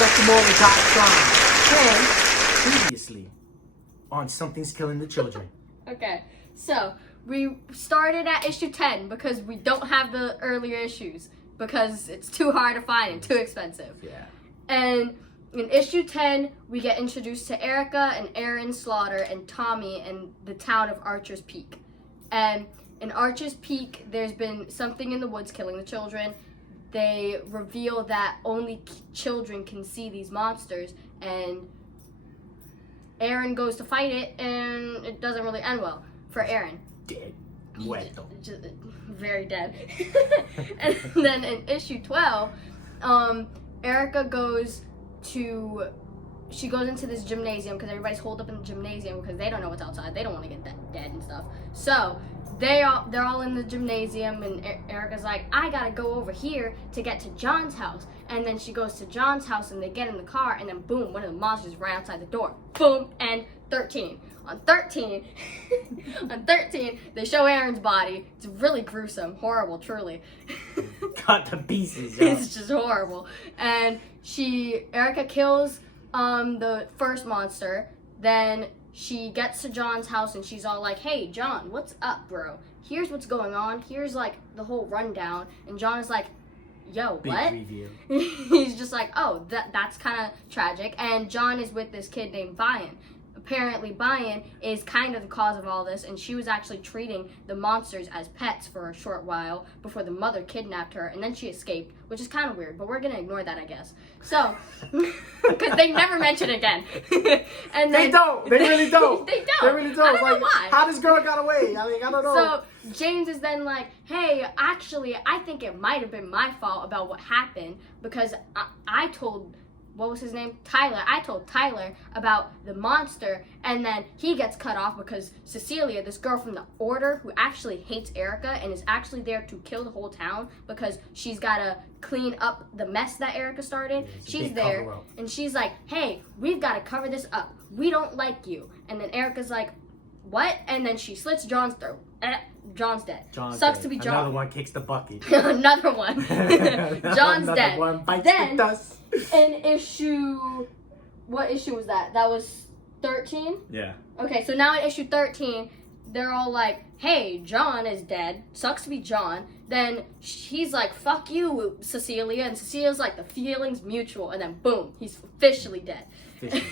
Collecting all the top crime. And previously on Something's Killing the Children. Okay, so we started at issue 10 because we don't have the earlier issues because it's too hard to find and too expensive. Yeah. And in issue 10, we get introduced to Erica and Aaron Slaughter and Tommy in the town of Archer's Peak. And in Archer's Peak, there's been something in the woods killing the children. They reveal that only children can see these monsters, and Aaron goes to fight it, and it doesn't really end well for Aaron. Dead. Muerto. Very dead. And then in issue 12, Erica goes into this gymnasium because everybody's holed up in the gymnasium because they don't know what's outside. They don't want to get dead and stuff. So they're all in the gymnasium, and Erica's like, I gotta go over here to get to John's house. And then she goes to John's house, and they get in the car, and then boom, one of the monsters right outside the door. Boom, and 13. On 13, they show Aaron's body. It's really gruesome, horrible, truly. Cut to pieces. Yo. It's just horrible. And Erica kills the first monster. Then she gets to John's house, and she's all like, hey, John, what's up, bro? Here's what's going on. Here's, like, the whole rundown. And John is like, yo, what? Big review. He's just like, oh, that's kind of tragic. And John is with this kid named Vian. Apparently, Vian is kind of the cause of all this, and she was actually treating the monsters as pets for a short while before the mother kidnapped her, and then she escaped, which is kind of weird, but we're going to ignore that, I guess. So, because they never mention it again. And They don't. They really don't. They don't. They really don't. I don't know why. How this girl got away? I mean, I don't know. So, James is then like, hey, actually, I think it might have been my fault about what happened, because I told... what was his name? Tyler. I told Tyler about the monster, and then he gets cut off because Cecilia, this girl from the Order who actually hates Erica and is actually there to kill the whole town because she's got to clean up the mess that Erica started. She's there, and she's like, hey, we've got to cover this up. We don't like you. And then Erica's like, what? And then she slits John's throat. John's dead. Sucks dead. To be John. Another one kicks the bucket. Another one. John's Another dead. one bites then, the dust. In issue... what issue was that? That was 13? Yeah. Okay, so now in issue 13, they're all like, hey, John is dead. Sucks to be John. Then he's like, fuck you, Cecilia. And Cecilia's like, the feeling's mutual. And then boom, he's officially dead.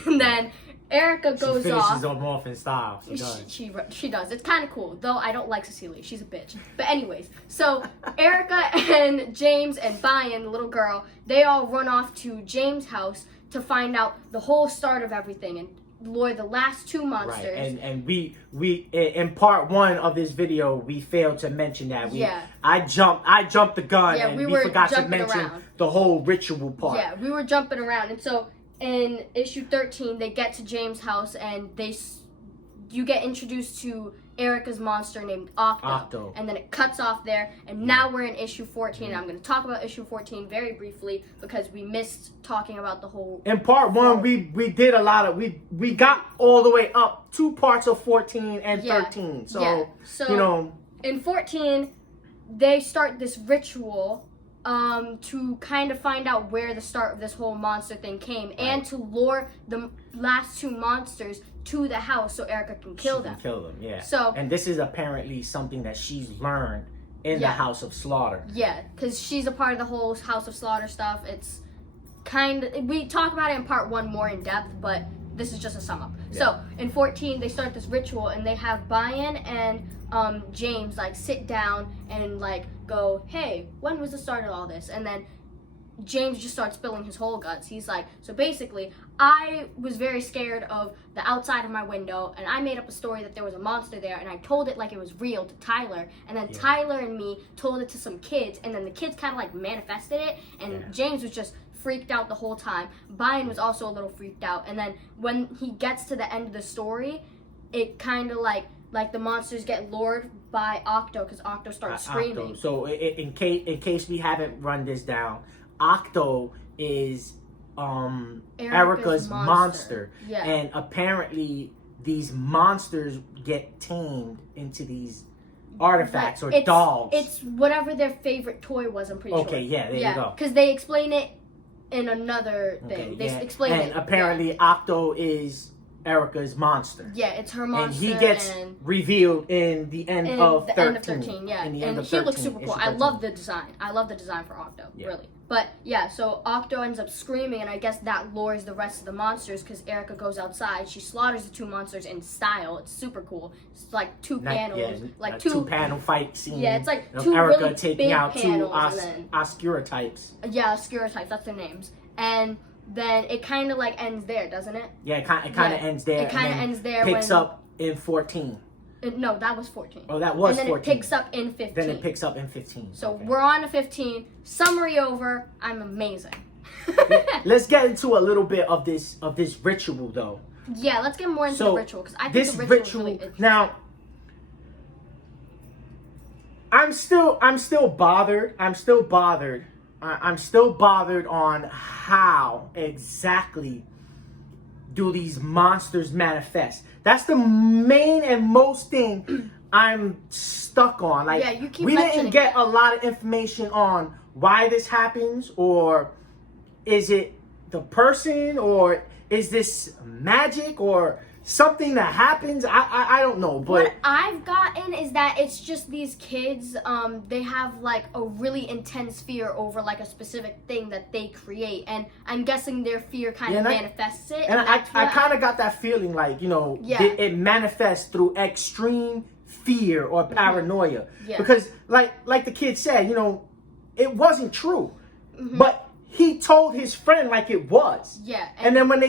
And then Erica goes she off. She's on Morphin style. She does. She does. It's kind of cool, though I don't like Cecilia. She's a bitch. But anyways, so Erica and James and Vian, the little girl, they all run off to James' house to find out the whole start of everything and lure the last two monsters. Right. And we in part one of this video we failed to mention that. I jumped the gun, and we forgot to mention the whole ritual part. Yeah, we were jumping around, and so in issue 13, they get to James' house, and you get introduced to Erica's monster named Octo. And then it cuts off there, and now we're in issue 14. And I'm going to talk about issue 14 very briefly because we missed talking about the whole... In part one, we did a lot of... We got all the way up 2 parts of 14 and 13. So, you know... In 14, they start this ritual... to kind of find out where the start of this whole monster thing came, and to lure the last 2 monsters to the house so Erica can kill them. Yeah. So, and this is apparently something that she's learned in the House of Slaughter. Yeah, because she's a part of the whole House of Slaughter stuff. It's kind of... we talk about it in part 1 more in depth, but this is just a sum up. Yeah. So, in 14, they start this ritual, and they have Vian and James, like, sit down and, like, go, hey, when was the start of all this? And then James just starts spilling his whole guts. He's like, so basically, I was very scared of the outside of my window, and I made up a story that there was a monster there, and I told it like it was real to Tyler, and then Tyler and me told it to some kids, and then the kids kind of like manifested it, and James was just freaked out the whole time. Brian was also a little freaked out, and then when he gets to the end of the story, it kind of like the monsters get lured by Octo, because Octo starts screaming. Octo. So in case we haven't run this down, Octo is Erica's monster. Yeah. And apparently these monsters get tamed into these artifacts or dolls. It's whatever their favorite toy was, I'm pretty sure. Okay, yeah, there you go. Because they explain it in another thing. They explain it. And apparently Octo is Erica's monster. Yeah, it's her monster. And he gets revealed in the end of 13. End of 13, yeah. And he looks super cool. I love the design. I love the design for Octo, really. But yeah, so Octo ends up screaming, and I guess that lures the rest of the monsters because Erica goes outside. She slaughters the two monsters in style. It's super cool. It's like two panels, like two panel fight scene. Yeah, it's like two Erica really taking big out panels. two Oscura types. Yeah, Oscura types. That's their names. And then it kind of like ends there, doesn't it? Yeah, it kind of ends there. It kind of ends there. Picks up in 14. No, that was 14. Oh, that was 14. And then it picks up in 15. Then it picks up in 15. So we're on to 15. Summary over. I'm amazing. Let's get into a little bit of this ritual, though. Yeah, let's get more into the ritual because I think the ritual is really interesting. Now, I'm still bothered. I'm still bothered on how exactly do these monsters manifest. That's the main and most thing I'm stuck on. Like, yeah, you keep we didn't get a lot of information on why this happens, or is it the person, or is this magic, or something that happens. I don't know, but what I've gotten is that it's just these kids, they have like a really intense fear over like a specific thing that they create, and I'm guessing their fear kind of manifests it. And I kind of got that feeling like, you know, it manifests through extreme fear or paranoia. Because like the kid said, you know, it wasn't true, but he told his friend like it was. Yeah. And then when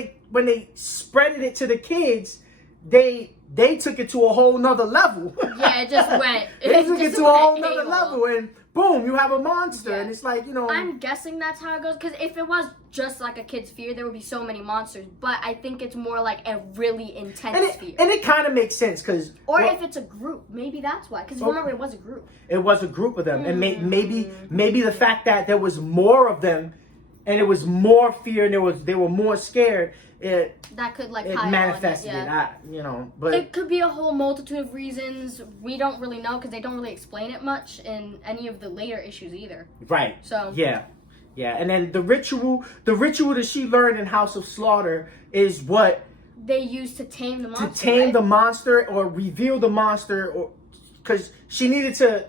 they spreaded it to the kids, they took it to a whole nother level. Yeah, it just went. They took it to a whole nother level, and boom, you have a monster. And it's like, you know, I'm guessing that's how it goes, because if it was just like a kid's fear, there would be so many monsters. But I think it's more like a really intense fear. And it kind of makes sense, because if it's a group, maybe that's why. Because remember, it was a group. It was a group of them, and maybe the fact that there was more of them, and it was more fear, and they were more scared. That could like manifested it, you know. But it could be a whole multitude of reasons. We don't really know because they don't really explain it much in any of the later issues either. Right. So yeah. And then the ritual that she learned in House of Slaughter is what they use to tame the monster. To tame the monster or reveal the monster, or because she needed to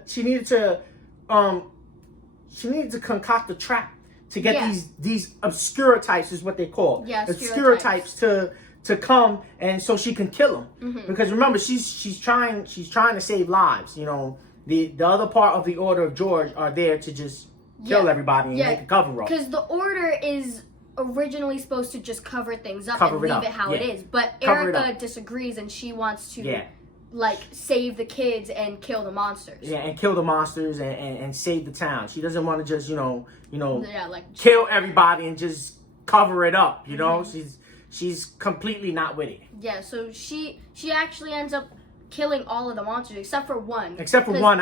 concoct a trap to get these obscura types, is what they call. Yeah, obscura types to come, and so she can kill them. Because remember, she's trying to save lives. You know, the other part of the Order of George are there to just kill everybody and make a cover up. Because the Order is originally supposed to just cover things up and leave it how it is, but Erica disagrees, and she wants to like save the kids and kill the monsters. Yeah, and kill the monsters and save the town. She doesn't want to just you know like kill everybody and just cover it up. You know, she's completely not with it. Yeah, so she actually ends up killing all of the monsters except for one. I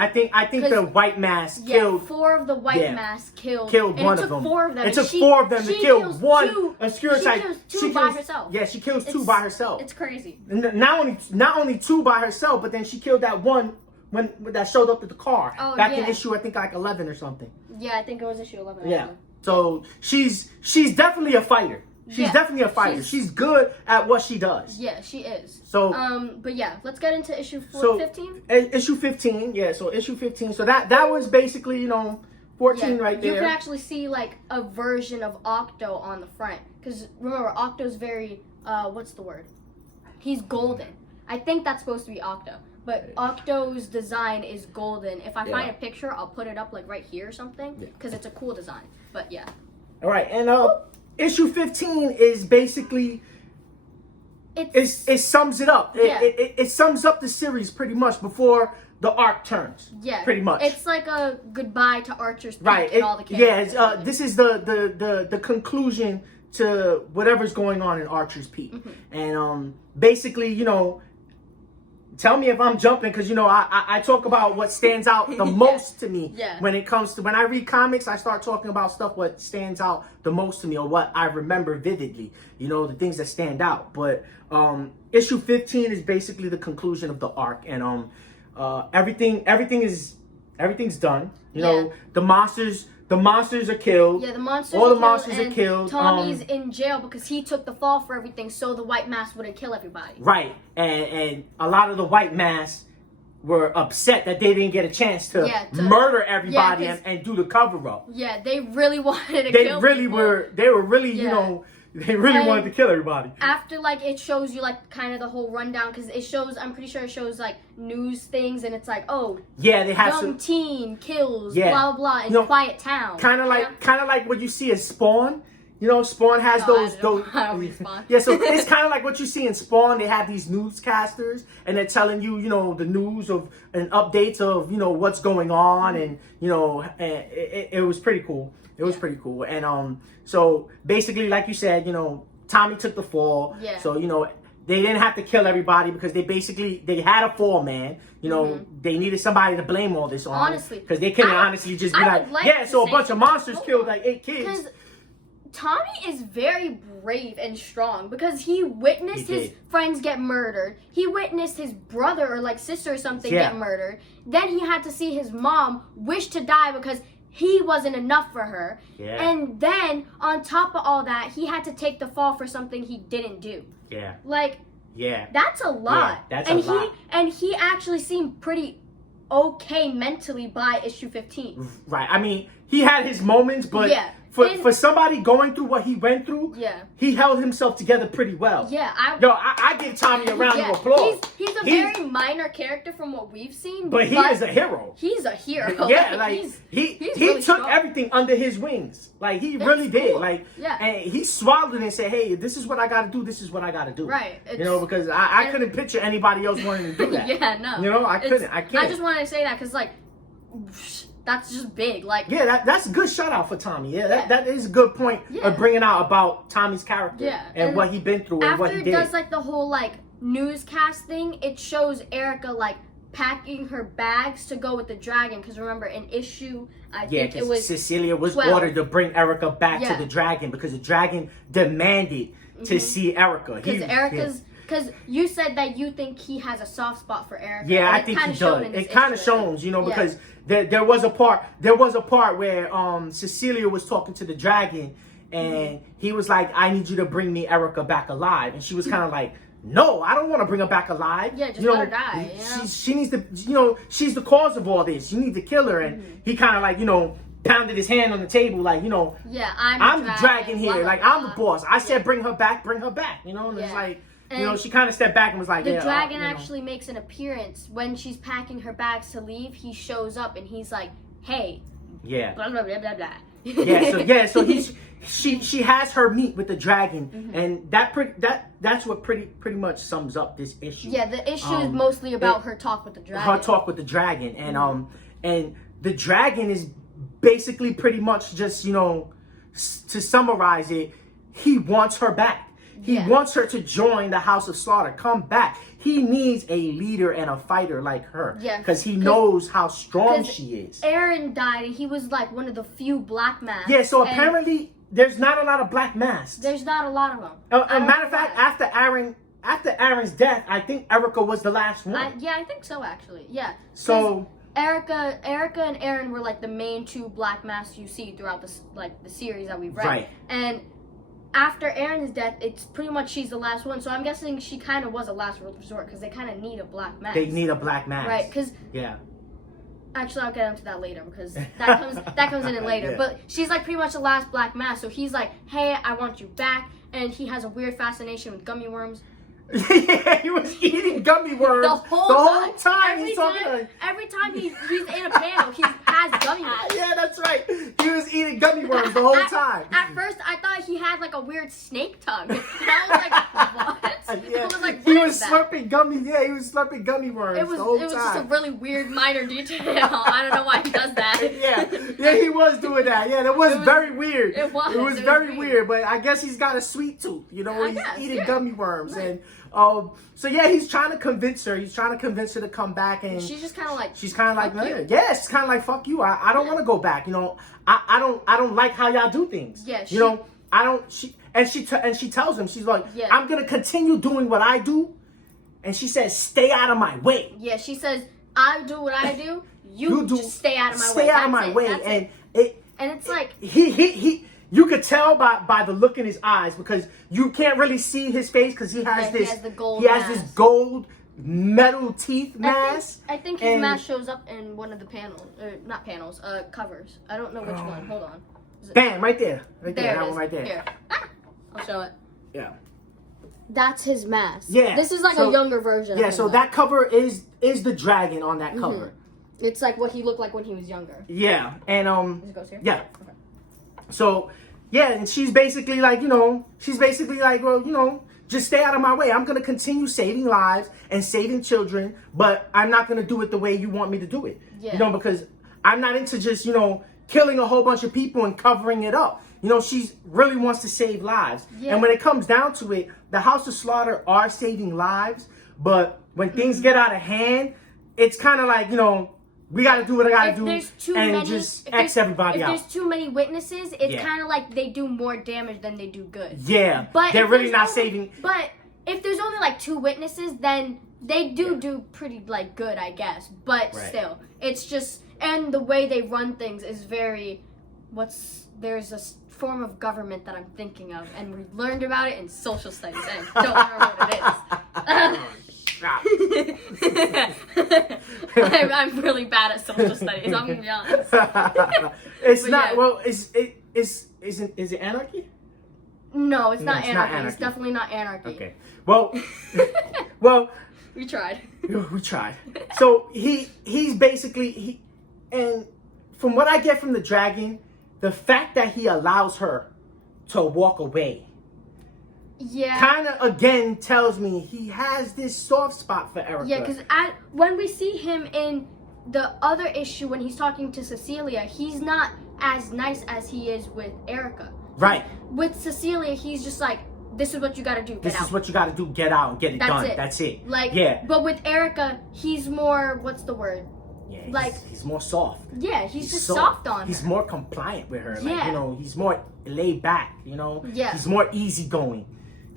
think the white mask killed 4 of the white masks killed one of them. 4 of them. It took 4 of them to kill one obscure type. She kills 2 by herself. Yeah, she kills 2 by herself. It's crazy. Not only 2 by herself, but then she killed that one when that showed up at the car back in issue, I think like 11 or something. Yeah, I think it was issue 11. Yeah. So she's definitely a fighter. She's definitely a fighter. She's good at what she does. Yeah, she is. So, but yeah, let's get into issue 15. Issue 15, yeah. So issue 15. So that was basically 14 right there. You can actually see like a version of Octo on the front, because remember Octo's very what's the word? He's golden. I think that's supposed to be Octo, but Octo's design is golden. If I find a picture, I'll put it up like right here or something, because it's a cool design. But yeah. All right, and issue 15 is basically it sums it up. It sums up the series pretty much before the arc turns. Yeah, pretty much. It's like a goodbye to Archer's Peak and all the characters. Yeah, this is the conclusion to whatever's going on in Archer's Peak, and basically tell me if I'm jumping, because I talk about what stands out the most to me when it comes to when I read comics. I start talking about stuff what stands out the most to me, or what I remember vividly. The things that stand out. But issue 15 is basically the conclusion of the arc, and everything's done. The monsters the monsters are killed. Yeah, the monsters. All the are monsters killed, are killed. Tommy's in jail because he took the fall for everything, so the white mask wouldn't kill everybody. Right, and a lot of the white masks were upset that they didn't get a chance to murder everybody and do the cover up. Yeah, they really wanted to kill people. They were really, you know, they really wanted to kill everybody. After, like, it shows you, like, kind of the whole rundown, because it shows, I'm pretty sure it shows, like, news things, and it's like, oh, yeah, they have young teen kills, blah, blah, in quiet town. Kind of like what you see in Spawn. You know, Spawn has those. I don't read Spawn. Yeah, so it's kind of like what you see in Spawn. They have these newscasters, and they're telling you, you know, the news of and updates of, you know, what's going on, and you know, it was pretty cool. It was pretty cool, and so basically, like you said, you know, Tommy took the fall. Yeah. So you know, they didn't have to kill everybody because they had a fall man. You know, they needed somebody to blame all this on. Honestly, because they couldn't honestly just be like, yeah, so a bunch of monsters killed like 8 kids. Tommy is very brave and strong because he witnessed his friends get murdered. He witnessed his brother or like sister or something get murdered. Then he had to see his mom wish to die because he wasn't enough for her. Yeah. And then on top of all that, he had to take the fall for something he didn't do. Yeah. Like, that's a lot. Yeah, that's a lot. And he actually seemed pretty okay mentally by issue 15. Right. I mean, he had his moments, but for somebody going through what he went through, he held himself together pretty well. Yeah, I give Tommy a round of applause. He's a very minor character from what we've seen, but he is a hero. He's a hero. Yeah, like he really took strong. everything under his wings. Like he really did. Like and he swallowed it and said, "Hey, this is what I got to do. This is what I got to do." Right. You know, because I couldn't picture anybody else wanting to do that. No. You know, I couldn't. I can't. I just wanted to say that because like. That's just big, like that's a good shout out for Tommy. That is a good point of bringing out about Tommy's character and what he been through and what he did. After it does like the whole like newscast thing, it shows Erica like packing her bags to go with the dragon. Because remember, in issue, I think it was Cecilia was 12. ordered to bring Erica back to the dragon because the dragon demanded to see Erica. Because Erica's. Because you said that you think he has a soft spot for Erica. Yeah, I think he does. It kind of shows, you know, because there was a part where Cecilia was talking to the dragon, and he was like, "I need you to bring me Erica back alive," and she was kind of like, "No, I don't want to bring her back alive. Yeah, just let her die. She needs to, you know, she's the cause of all this. You need to kill her." And he kind of like, you know, pounded his hand on the table, like, you know, I'm the dragon here, like I'm the boss. I said, bring her back, you know, and it's like. You know, she kind of stepped back and was like, the dragon actually makes an appearance when she's packing her bags to leave. He shows up and he's like, "Hey, blah blah blah blah blah." So she has her meet with the dragon, and that's what pretty much sums up this issue. Yeah, the issue is mostly about her talk with the dragon. Her talk with the dragon, and the dragon is basically pretty much just, you know, to summarize it, he wants her back. He wants her to join the House of Slaughter. Come back. He needs a leader and a fighter like her. Yeah. Because he knows how strong she is. Aaron died, and he was like one of the few black masks. Yeah, so apparently there's not a lot of black masks. There's not a lot of them. As a matter of fact, after Aaron's death, I think Erica was the last one. I think so, actually. Yeah. So Erica and Aaron were like the main two black masks you see throughout the series that we've read. Right. And after Aaron's death, it's pretty much she's the last one. So I'm guessing she kind of was a last resort because they kind of need a black mask. They need a black mask. Right, because... Yeah. Actually, I'll get into that later because that comes in later. But she's like pretty much the last black mask. So he's like, "Hey, I want you back." And he has a weird fascination with gummy worms. Yeah, he was eating gummy worms the whole time. Every time he's in a panel, he has gummy worms. Yeah, that's right. He was eating gummy worms the whole time. At first, I thought he had like a weird snake tongue. And I was like, what? Yeah. I was like, he was slurping gummy. Yeah, he was slurping gummy worms the whole time. It was just a really weird minor detail. I don't know why he does that. Yeah, he was doing that. Yeah, that was very weird. It was very weird. But I guess he's got a sweet tooth. You know, he's eating gummy worms and. So yeah, he's trying to convince her. He's trying to convince her to come back, and she's just kind of like. She's kind of like, yeah, she's kind of like, fuck you. I don't want to go back. You know, I don't like how y'all do things. Yeah. You know, I don't. She tells him, she's like, I'm gonna continue doing what I do, and she says, stay out of my way. Yeah, she says, I do what I do. You just stay out of my way. Stay out of my way, and And it's like he you could tell by the look in his eyes, because you can't really see his face because he has this this gold metal teeth mask. I think his mask shows up in one of the panels, or not panels, covers. I don't know which one. Hold on. Bam, right there. Right there. That one right there. Here. I'll show it. Yeah. That's his mask. Yeah. This is like a younger version. Yeah, so that cover is the dragon on that cover. It's like what he looked like when he was younger. Yeah. And It goes here? yeah. Okay. So yeah, and she's basically like, well, just stay out of my way. I'm gonna continue saving lives and saving children, but I'm not gonna do it the way you want me to do it. Yeah. Because I'm not into just, killing a whole bunch of people and covering it up. She really wants to save lives. Yeah. And when it comes down to it, the House of Slaughter are saving lives, but when things get out of hand, it's kind of like, we got to do what I got to do and just X everybody out. If there's too many witnesses, it's kind of like they do more damage than they do good. Yeah, but they're really not saving. But if there's only like 2 witnesses, then they do pretty like good, I guess. But still, it's just, and the way they run things is very, there's a form of government that I'm thinking of, and we learned about it in social studies, and don't remember what it is. I'm really bad at social studies, I'm gonna be honest. It's but not, well, is it anarchy? No, it's not anarchy. It's definitely not anarchy. Okay. Well, we tried. We tried. So he's basically, and from what I get from the dragon, the fact that he allows her to walk away, kind of again tells me he has this soft spot for Erica. Yeah, because when we see him in the other issue, when he's talking to Cecilia, he's not as nice as he is with Erica. Right. With Cecilia, he's just like, this is what you gotta do, get out. This is what you gotta do, get out and get it done. That's it. Like, but with Erica, he's more, what's the word? Yeah, he's more soft. Yeah, he's just soft on her. He's more compliant with her. Like, he's more laid back, Yeah. He's more easygoing.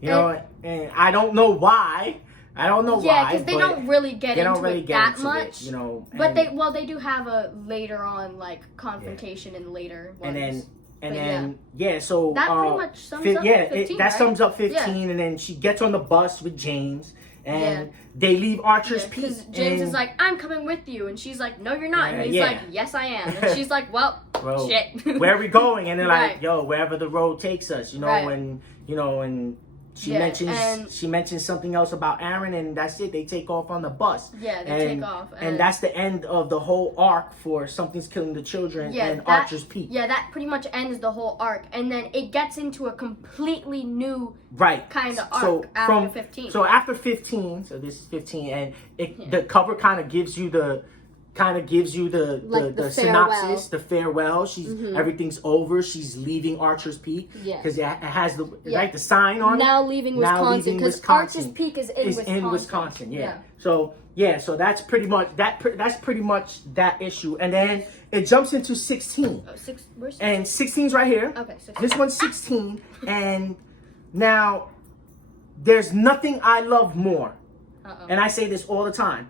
And I don't know why. Yeah, because they don't really get into it that much. But they do have a later on like confrontation in later ones. And then so that pretty much sums up 15, that sums up 15, and then she gets on the bus with James, and they leave Archer's Peak. Because James is like, I'm coming with you, and she's like, no, you're not. And he's like, yes, I am. And she's like, well, shit. Where are we going? And they're like, yo, wherever the road takes us, and she mentions something else about Aaron, and that's it. They take off on the bus. Yeah, they take off. And that's the end of the whole arc for Something's Killing the Children and Archer's Peak. Yeah, that pretty much ends the whole arc. And then it gets into a completely new kind of arc after 15. So after 15, so this is 15, and the cover kind of gives you the synopsis, the farewell. Everything's over. She's leaving Archer's Peak because it has the sign on it. Now leaving Wisconsin, because Archer's Peak is in Wisconsin. Yeah. So that's pretty much that issue, and then it jumps into 16. Where's 16? And 16's right here. Okay. 16. This one's 16, and now there's nothing I love more, and I say this all the time,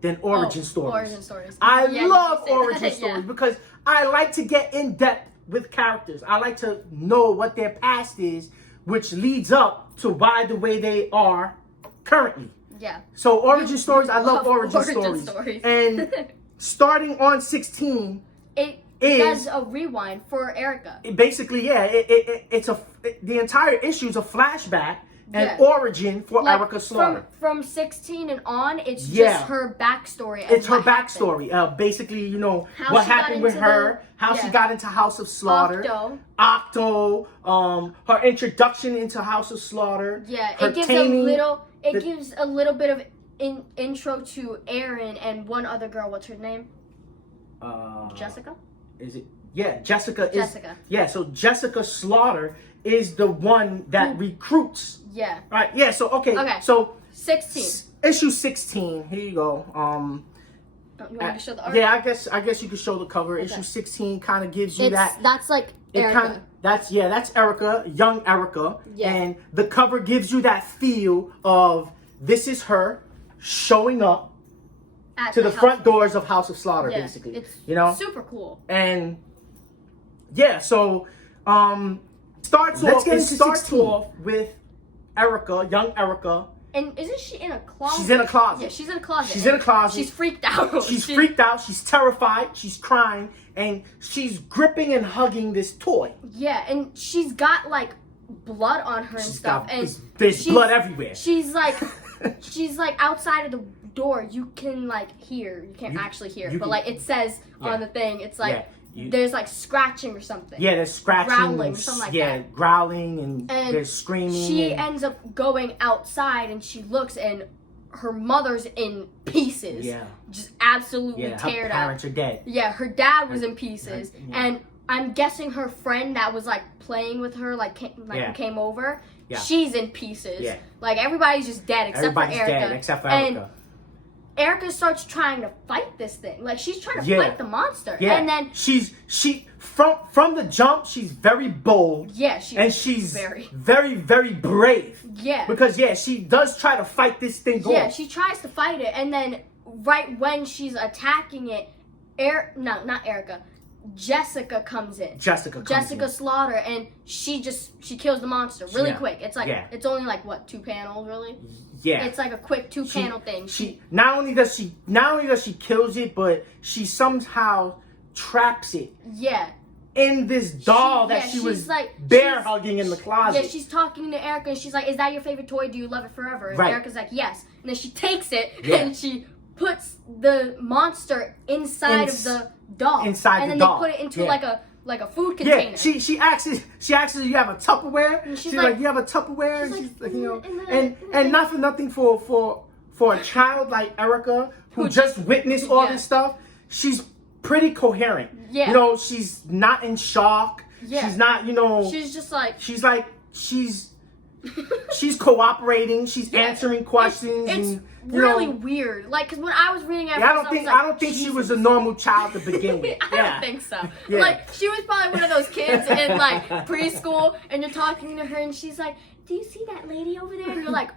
than origin stories. Origin stories. I love origin stories because I like to get in depth with characters. I like to know what their past is, which leads up to why the way they are currently. Yeah. So origin stories, I love origin stories. And starting on 16, it does a rewind for Erica. Basically, the entire issue is a flashback. And origin for Erica Slaughter. From 16 and on, it's just her backstory. It's her backstory. Basically, what happened with her, how she got into House of Slaughter. Octo. Her introduction into House of Slaughter. Yeah, it gives a little bit of intro to Aaron and one other girl. What's her name? Jessica? Is it? Yeah, Jessica. Yeah, so Jessica Slaughter is the one that recruits. Yeah. Right. Yeah. So okay. So 16. Issue 16. Here you go. You want me to show the art? Yeah. I guess you could show the cover. Okay. Issue 16 kind of gives you That's like Erica. That's Erica, young Erica, and the cover gives you that feel of this is her showing up to the front doors of House of Slaughter, basically. It's super cool. And yeah, so starts Let's off. get It into starts 16. off with Erica, young Erica. And isn't she in a closet? She's in a closet. Yeah, she's in a closet. She's in a closet. She's freaked out. She's freaked out. She's terrified. She's crying, and she's gripping and hugging this toy. Yeah, and she's got like blood on her and stuff, and there's blood everywhere. She's like outside of the door. You can like hear. You can't actually hear, but like it says on the thing. It's like there's like scratching or something. Yeah, there's scratching, growling, or something like that. Yeah, growling and there's screaming. She ends up going outside and she looks and her mother's in pieces. Yeah, just absolutely teared up. Her parents are dead. Yeah, her dad was in pieces, and I'm guessing her friend that was like playing with her, who came over. Yeah. She's in pieces. Yeah. Like everybody's just dead except for Erica. Dead except for Erica. And Erica starts trying to fight this thing. Like she's trying to fight the monster. Yeah. And then she from the jump, she's very bold. Yeah, she's very, very brave. Yeah. Because she does try to fight this thing going. Yeah, she tries to fight it, and then right when she's attacking it, not Erica. Jessica comes in. Jessica Slaughter, and she kills the monster really quick. It's like it's only like what, 2 panels really? Yeah. It's like a quick 2-panel thing. She not only does she kills it, but she somehow traps it. Yeah. In this doll she was like bear hugging in the closet. Yeah, she's talking to Erica and she's like, "Is that your favorite toy? Do you love it forever?" And Erica's like, "Yes." And then she takes it and she puts the monster inside of the doll. And then they put it into like a food container. Yeah, she asks her, "You have a Tupperware?" And she's like, "You have a Tupperware?" She's like, and not for nothing for a child like Erica who just witnessed all this stuff, she's pretty coherent. Yeah. You know, she's not in shock. Yeah. She's not, she's just like she's cooperating. She's answering questions. It's really weird. Like, because when I was reading it, I don't think she was a normal child to begin with. I don't think so. Yeah. Like, she was probably one of those kids in like preschool, and you're talking to her, and she's like, "Do you see that lady over there?" And you're like,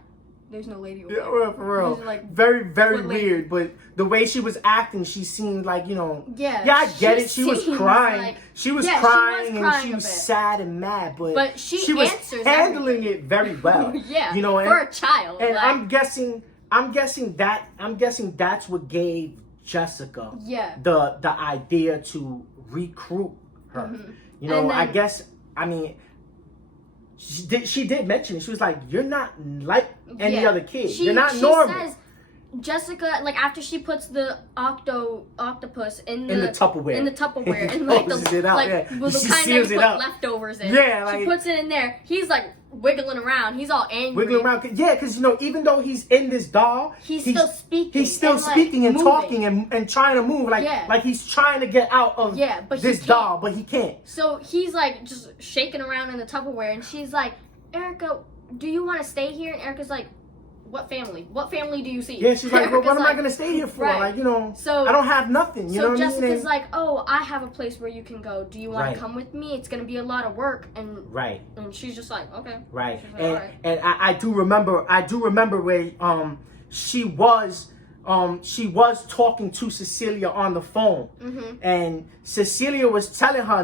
"There's no lady over there." Yeah, for real. Like, very, very weird. But the way she was acting, she seemed like, Yeah, I get it. She was crying. Like, she was crying and she was sad and mad. But she was handling it very well. Yeah, for a child. And I'm guessing that's what gave Jessica the idea to recruit her. Mm-hmm. I guess, she did mention it. She was like, "You're not like any other kid. You're not normal." Says, Jessica, like after she puts the octopus in the Tupperware, and like the kind that you put leftovers in. Yeah, like, she puts it in there. He's like wiggling around. He's all angry. Wiggling around. Yeah, because even though he's in this doll, he's still speaking. He's still speaking and talking and trying to move. Like he's trying to get out of this doll, but he can't. So he's like just shaking around in the Tupperware, and she's like, "Erica, do you want to stay here?" And Erica's like, "What family? What family do you see?" Yeah, she's like, "Well, what am I going to stay here for? Right. Like, so I don't have nothing." So Jessica's like, "Oh, I have a place where you can go. Do you want to come with me? It's going to be a lot of work." And and she's just like, "Okay." Right. And I do remember where she was talking to Cecilia on the phone, and Cecilia was telling her,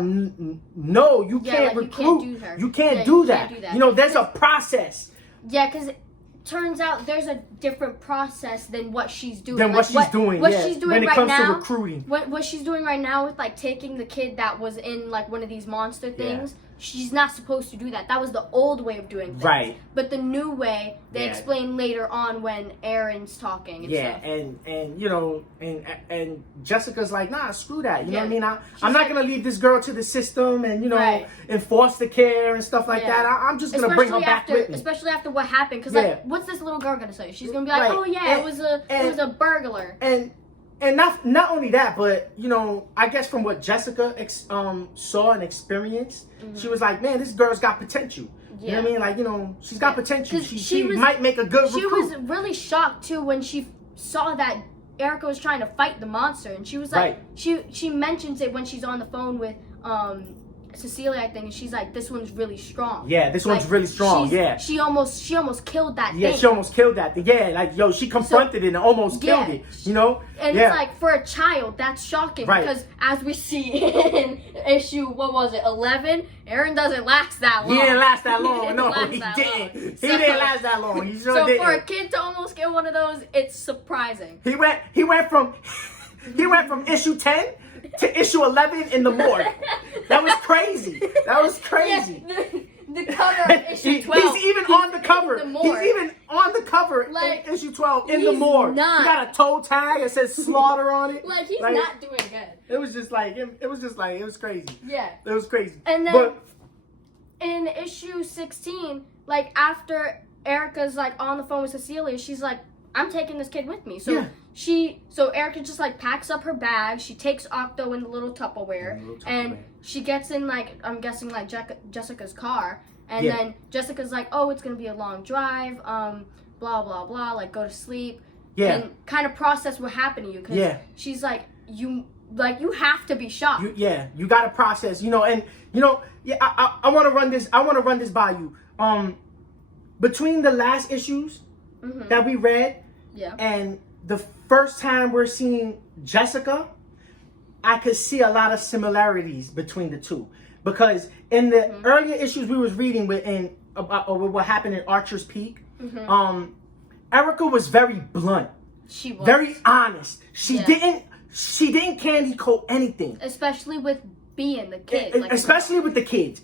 "No, you can't recruit. You can't do that. There's a process." Yeah, because turns out there's a different process than what she's doing. What she's doing when it comes to recruiting. What she's doing right now with like taking the kid that was in like one of these monster things. She's not supposed to do that. That was the old way of doing things. Right. But the new way, they explain later on when Aaron's talking and stuff. And Jessica's like, "Nah, screw that." You know what I mean? I'm not going to leave this girl to the system and, and foster care and stuff like that. I'm just going to bring her back with me. Especially after what happened. Because, like, what's this little girl going to say? She's going to be like, "Oh, yeah, it was a burglar." And not only that, but I guess from what Jessica saw and experienced, she was like, "Man, this girl's got potential." You know what I mean? Like, she's got potential. She might make a good recruit. She was really shocked too when she saw that Erica was trying to fight the monster, and she was like, she mentions it when she's on the phone with Cecilia, I think, and she's like, "This one's really strong." Yeah, this one's really strong. Yeah, she almost killed that thing. Yeah, she almost killed that thing. Yeah, like she confronted it and almost killed it. And it's like, for a child, that's shocking because as we see issue, what was it, 11? Aaron doesn't last that long. He didn't last that long. He No, didn't he last that didn't. long. He didn't last that long. He sure So didn't. for a kid to almost get one of those, it's surprising. He went from issue 10 to issue 11 in the morgue. That was crazy. That was crazy. Yeah, the cover of issue 12. He's even on the cover. In the He's morgue. even on the cover Like, in issue 12 in the he's morgue. not. He got a toe tag that says slaughter on it. Like, he's not doing good. It was just like it was crazy. Yeah. It was crazy. And then but in issue 16, like after Erica's like on the phone with Cecilia, she's like, I'm taking this kid with me. So so Erica just like packs up her bag. She takes Octo in the little Tupperware, and she gets in like, I'm guessing like Jessica's car, and then Jessica's like, oh, it's gonna be a long drive, blah blah blah, like go to sleep, and kind of process what happened to you, because she's like, you have to be shocked. You gotta process, and I want to run this. I want to run this by you. Between the last issues that we read, and the first time we're seeing Jessica, I could see a lot of similarities between the two, because in the earlier issues we was reading with what happened in Archer's Peak, Erica was very blunt. She was very honest. She didn't candy coat anything, especially with being the kid, especially with the kids.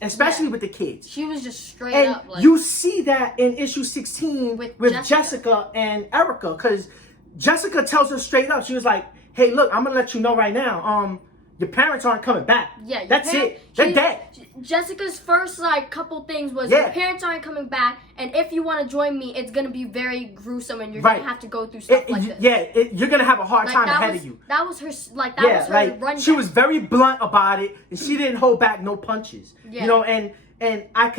She was just straight and up. Like, you see that in issue 16 with Jessica and Erica, because Jessica tells her straight up. She was like, "Hey, look, I'm gonna let you know right now. Your parents aren't coming back. Yeah, that's it. They're dead." Jessica's first like couple things was, your parents aren't coming back, and if you want to join me, it's gonna be very gruesome, and you're gonna have to go through stuff like this. You're gonna have a hard time ahead of you. That was her rundown. She was very blunt about it, and she didn't hold back no punches. And I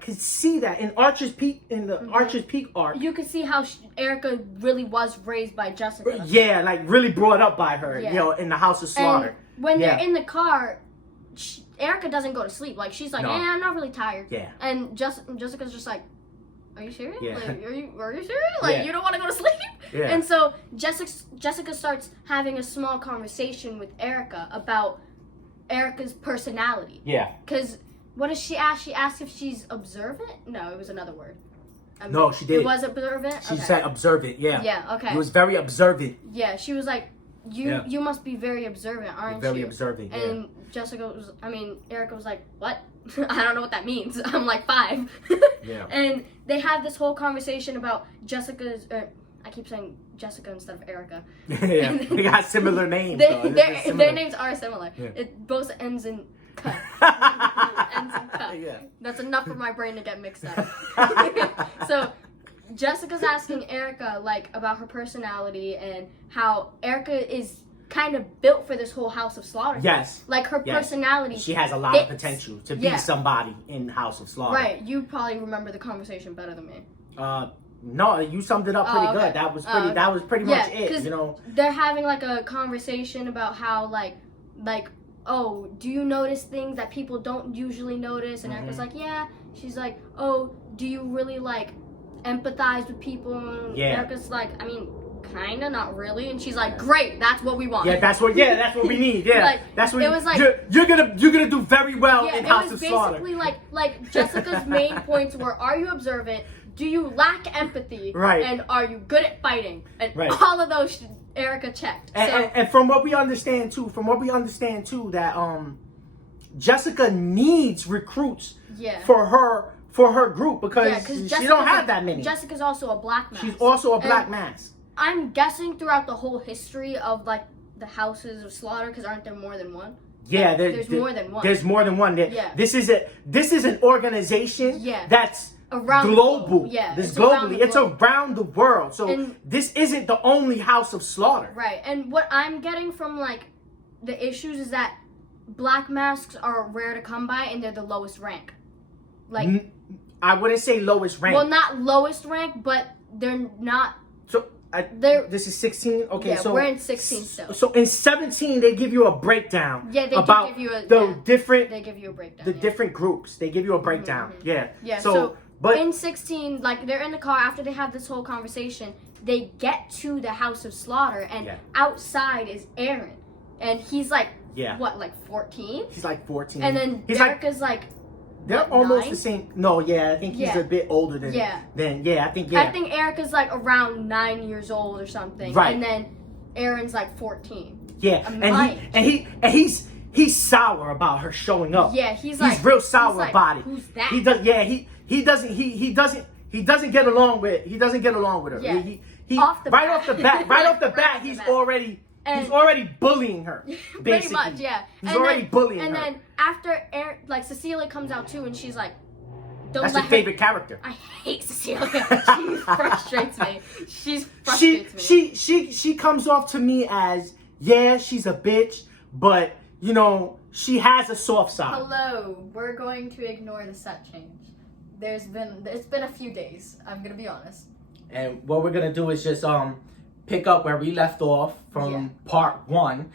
could see that in Archer's Peak, in the Archer's Peak arc. You could see how Erica really was raised by Jessica. Yeah, like really brought up by her. In the House of Slaughter. And when they're in the car, Erica doesn't go to sleep. Like, she's like, I'm not really tired. Yeah. And Jessica's just like, are you serious? Yeah. Like, are you serious? Like, you don't want to go to sleep? Yeah. And so Jessica starts having a small conversation with Erica about Erica's personality. Yeah. Because what does she ask? She asked if she's observant? No, it was another word. No, she did. It was observant? She said observant, yeah. Yeah, okay. It was very observant. Yeah, she was like, you must be very observant, aren't you? Very observant, yeah. And Erica was like, what? I don't know what that means. I'm like 5. Yeah. And they have this whole conversation about I keep saying Jessica instead of Erica. Yeah, they got similar names. Their names are similar. Yeah. It both ends in cut. Ends in cut. Yeah. That's enough for my brain to get mixed up. So Jessica's asking Erica like about her personality and how Erica is kind of built for this whole House of Slaughter. Yes. Like her personality. She has a lot of potential to be somebody in House of Slaughter. Right. You probably remember the conversation better than me. No, you summed it up pretty good. That was pretty. That was pretty much it. They're having like a conversation about how like, oh, do you notice things that people don't usually notice? And Erica's like, yeah. She's like, oh, do you really like empathize with people? And Erica's like, I mean, kinda, not really. And she's like, great, that's what we want. Yeah, that's what we need. Yeah, that's what it was like. You're gonna do very well in House of Slaughter. It was basically like Jessica's main points were: are you observant? Do you lack empathy? Right. And are you good at fighting? And all of those Erica checked. And from what we understand too, that Jessica needs recruits for her group because she don't have that many. Jessica's also a black mask. She's also a black mask. I'm guessing throughout the whole history of like the Houses of Slaughter, because aren't there more than one? Yeah, there's more than one. There's more than one. This is an organization that's around global. It's globally. It's around the world. So this isn't the only House of Slaughter. Right. And what I'm getting from like the issues is that black masks are rare to come by and they're the lowest rank. Like I wouldn't say lowest rank. Well, not lowest rank, but they're not. So this is 16. Okay, yeah, we're in 16 still. So in 17 they give you a breakdown. Yeah, they about give you different. They give you a breakdown. The different groups. They give you a breakdown. Yeah. Yeah. But in 16, like they're in the car after they have this whole conversation. They get to the House of Slaughter, and outside is Aaron, and he's like Yeah. what, like 14? He's like 14. And then he's Erica's like they're what, almost 9? the same. No, yeah, I think he's Yeah. a bit older than. Yeah. I think yeah. I think Erica's like around 9 years old or something. Right. And then Aaron's like 14. Yeah, and he's sour about her showing up. Yeah, he's real sour like, about it. Who's that? He does. Yeah, he doesn't get along with her. Yeah. He Off the right bat. off the bat, right off the bat, he's already bullying her. Basically. Pretty much, yeah. He's already bullying her. And then after Cecilia comes out too, and she's like, "Don't That's let your favorite character. I hate Cecilia. She frustrates me. She comes off to me as, yeah, she's a bitch, but you know, she has a soft side. Hello, we're going to ignore the set change. It's been a few days, I'm gonna be honest. And what we're gonna do is just pick up where we left off from part 1.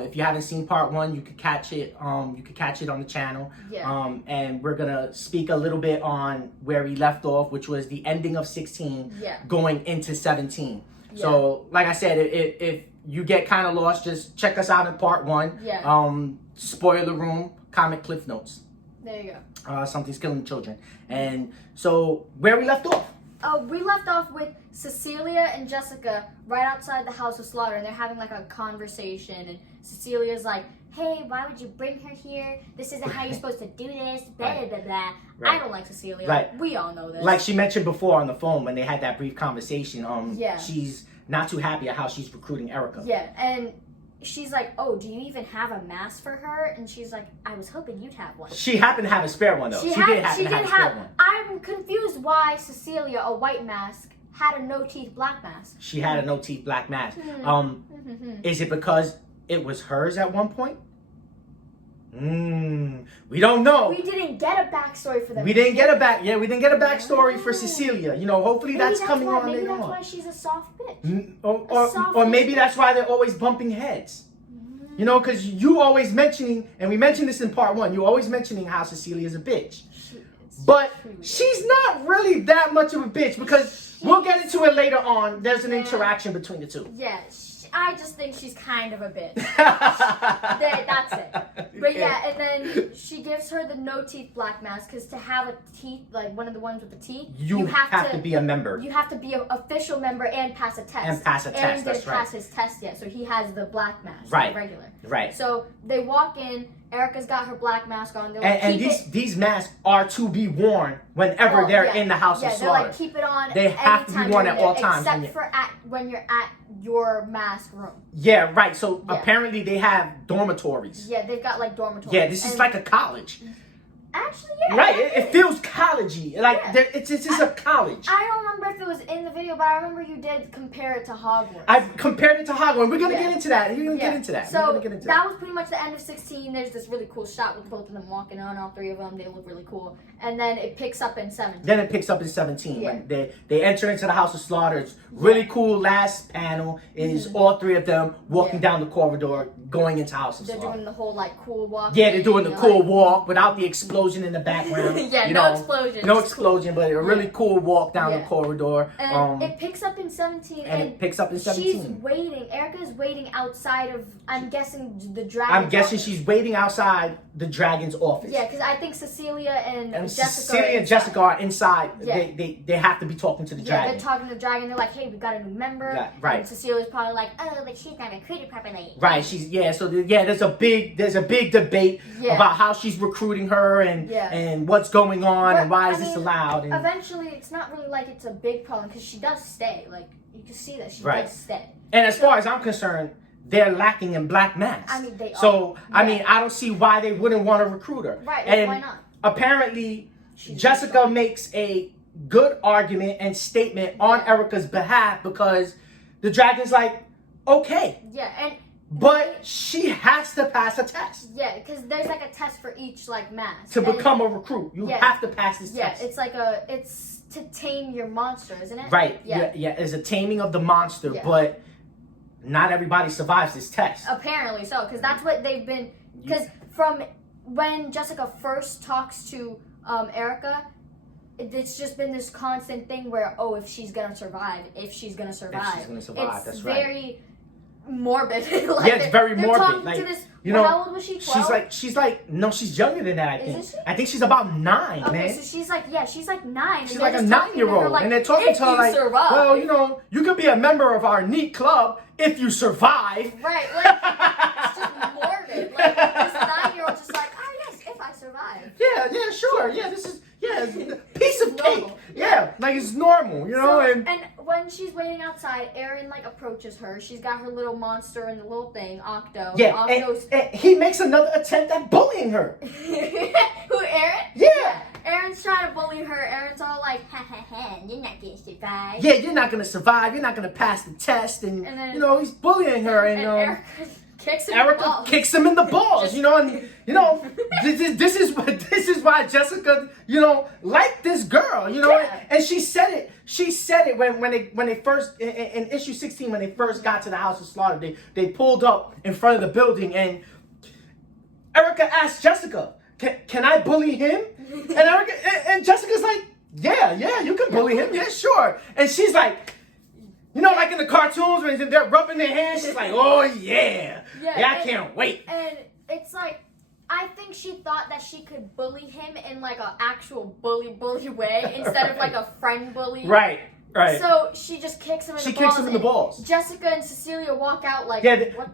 If you haven't seen part 1, you could catch it. You could catch it on the channel. Yeah. And we're gonna speak a little bit on where we left off, which was the ending of 16, Yeah. going into 17. Yeah. So, like I said, if you get kind of lost, just check us out in part 1. Yeah. Spoiler room, comic cliff notes. There you go. Something's killing children. And so, where we left off. We left off with Cecilia and Jessica right outside the House of Slaughter, and they're having like a conversation, and Cecilia's like, "Hey, why would you bring her here? This isn't how you're supposed to do this, blah, blah, blah, blah." Right. I don't like Cecilia. Right. We all know this. Like she mentioned before on the phone when they had that brief conversation, Yeah. she's not too happy at how she's recruiting Erica. Yeah, and she's like, "Oh, do you even have a mask for her?" And she's like, "I was hoping you'd have one." She happened to have a spare one though. She did happen to have a spare one. I'm confused why Cecilia, a white mask, had a no-teeth black mask. She had a no teeth black mask. Mm-hmm. Is it because it was hers at one point? We don't know. We didn't get a backstory for them. We didn't get a backstory for Cecilia. You know, hopefully that's coming on Maybe later that's on. why she's a soft bitch. Or maybe that's why they're always bumping heads. You know, because you always mentioning, and we mentioned this in part 1, you always mentioning how Cecilia is a bitch. But she's not really that much of a bitch, because we'll get into it later on. There's an interaction between the two. Yeah, I just think she's kind of a bitch. That's it. But yeah, and then she gives her the no teeth black mask, because to have a teeth, like one of the ones with the teeth, you have to be a member. You have to be an official member and pass a test. Aaron didn't pass his test yet, so he has the black mask, right? Regular. Right. So they walk in. Erica's got her black mask on. They're and these masks are to be worn whenever they're in the House of Slaughter. They're like, keep it on. They have to be worn at all times, except for when you're at your mask room. Yeah, right. So apparently they have dormitories. Yeah, they've got like dormitories. Yeah, this is like a college. Actually, yeah. Right, it feels collegey. Like it's a college. I don't remember if it was in the video, but I remember you did compare it to Hogwarts. I've compared it to Hogwarts. We're gonna get into that. We're gonna get into that. So that was pretty much the end of 16. There's this really cool shot with both of them walking on, all 3 of them. They look really cool. And then it picks up in 17. Then it picks up in 17 when they enter into the House of Slaughter. It's really cool. Last panel is all 3 of them walking down the corridor, going into House of Slaughter. They're doing the whole like cool walk. Yeah, they're doing the cool walk without the explosion in the background. No explosion. No explosion, but a really cool walk down the corridor. And it picks up in 17. And it picks up in 17. She's waiting. Erica's waiting outside of, I'm guessing, the dragon. I'm guessing she's waiting outside the dragon's office. Yeah, because I think Cecilia and Cecilia and Jessica are inside. Yeah. They have to be talking to the dragon. Yeah, they're talking to the dragon. They're like, hey, we got a new member. Yeah, right. And Cecilia's probably like, oh, but she's not recruited properly. Right. There's a big debate about how she's recruiting her and what's going on and why is this allowed. And eventually, it's not really like it's a big problem because she does stay. Like you can see that she does stay. And as far as I'm concerned, they're lacking in black masks. I mean, they are. So I mean, I don't see why they wouldn't want to recruit her. Right. And why not? Apparently, Jessica makes a good argument and statement on Erica's behalf because the dragon's like, okay. Yeah, but she has to pass a test. Yeah, because there's like a test for each like mask. To become a recruit, you have to pass this test. Yeah, it's like it's to tame your monster, isn't it? Right. Yeah. It's a taming of the monster, but not everybody survives this test. Apparently so, because that's what they've been. Because from when Jessica first talks to Erica, it's just been this constant thing where if she's gonna survive, If she's gonna survive, that's right. very morbid. Like, yeah, it's very they're morbid. talking Like, to this, you know, how old was she? 12? she's like, no, she's younger than that. I think. Isn't she? I think she's about 9, Okay, man. so she's like 9. She's and like a they're just talking to her 9-year-old, like, and they're talking if to her you like, survive. well, you know, you could be a member of our neat club if you survive. Right, like, it's just morbid. Like, this 9-year-old just like, oh yes, if I survive. Yeah, sure. Yeah, this is it's a piece of cake. Normal. Yeah, like it's normal, you know. So, and and when she's waiting outside, Erin like approaches her. She's got her little monster and the little thing, Octo. yeah, Octo's and he makes another attempt at bullying her. Who, Erin? Yeah. Erin's trying to bully her. Erin's all like, ha ha ha, you're not gonna survive. Yeah, you're not gonna survive. You're not gonna pass the test, and then- you know he's bullying her, and Erica kicks him in the Erica balls. kicks him in the balls, you know, and you know this is why Jessica, you know, liked this girl, you know, Yeah. and she said it. She said it when they first in issue 16 when they first got to the House of Slaughter. They pulled up in front of the building, and Erica asked Jessica, "Can I bully him?" And Erica and Jessica's like, "Yeah, you can bully him. Yeah, sure." And she's like, you know, like in the cartoons when they're rubbing their hands, she's like, "Oh yeah, I can't wait." And it's like, I think she thought that she could bully him in like an actual bully way instead of like a friend bully. Right. So she just kicks him in the balls. She kicks him in the balls. Jessica and Cecilia walk out like, what?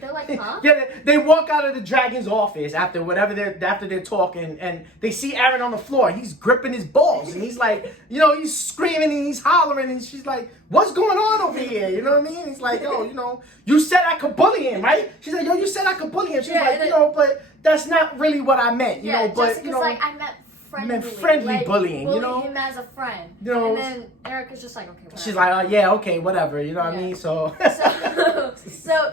They're like, huh? Yeah, they walk out of the dragon's office after they're talking, and they see Aaron on the floor. He's gripping his balls, and he's like, you know, he's screaming and he's hollering, and she's like, "What's going on over here?" You know what I mean? He's like, "Yo, you know, you said I could bully him, right?" She's like, "Yo, you said I could bully him." She's like, "You know, but that's not really what I meant, you know." But Jessica's you know, like, I meant friendly, friendly bullying, you know? him as a friend. You know, and then Erica's just like, okay, whatever. she's like, "Oh yeah, okay, whatever." You know what I mean? So, so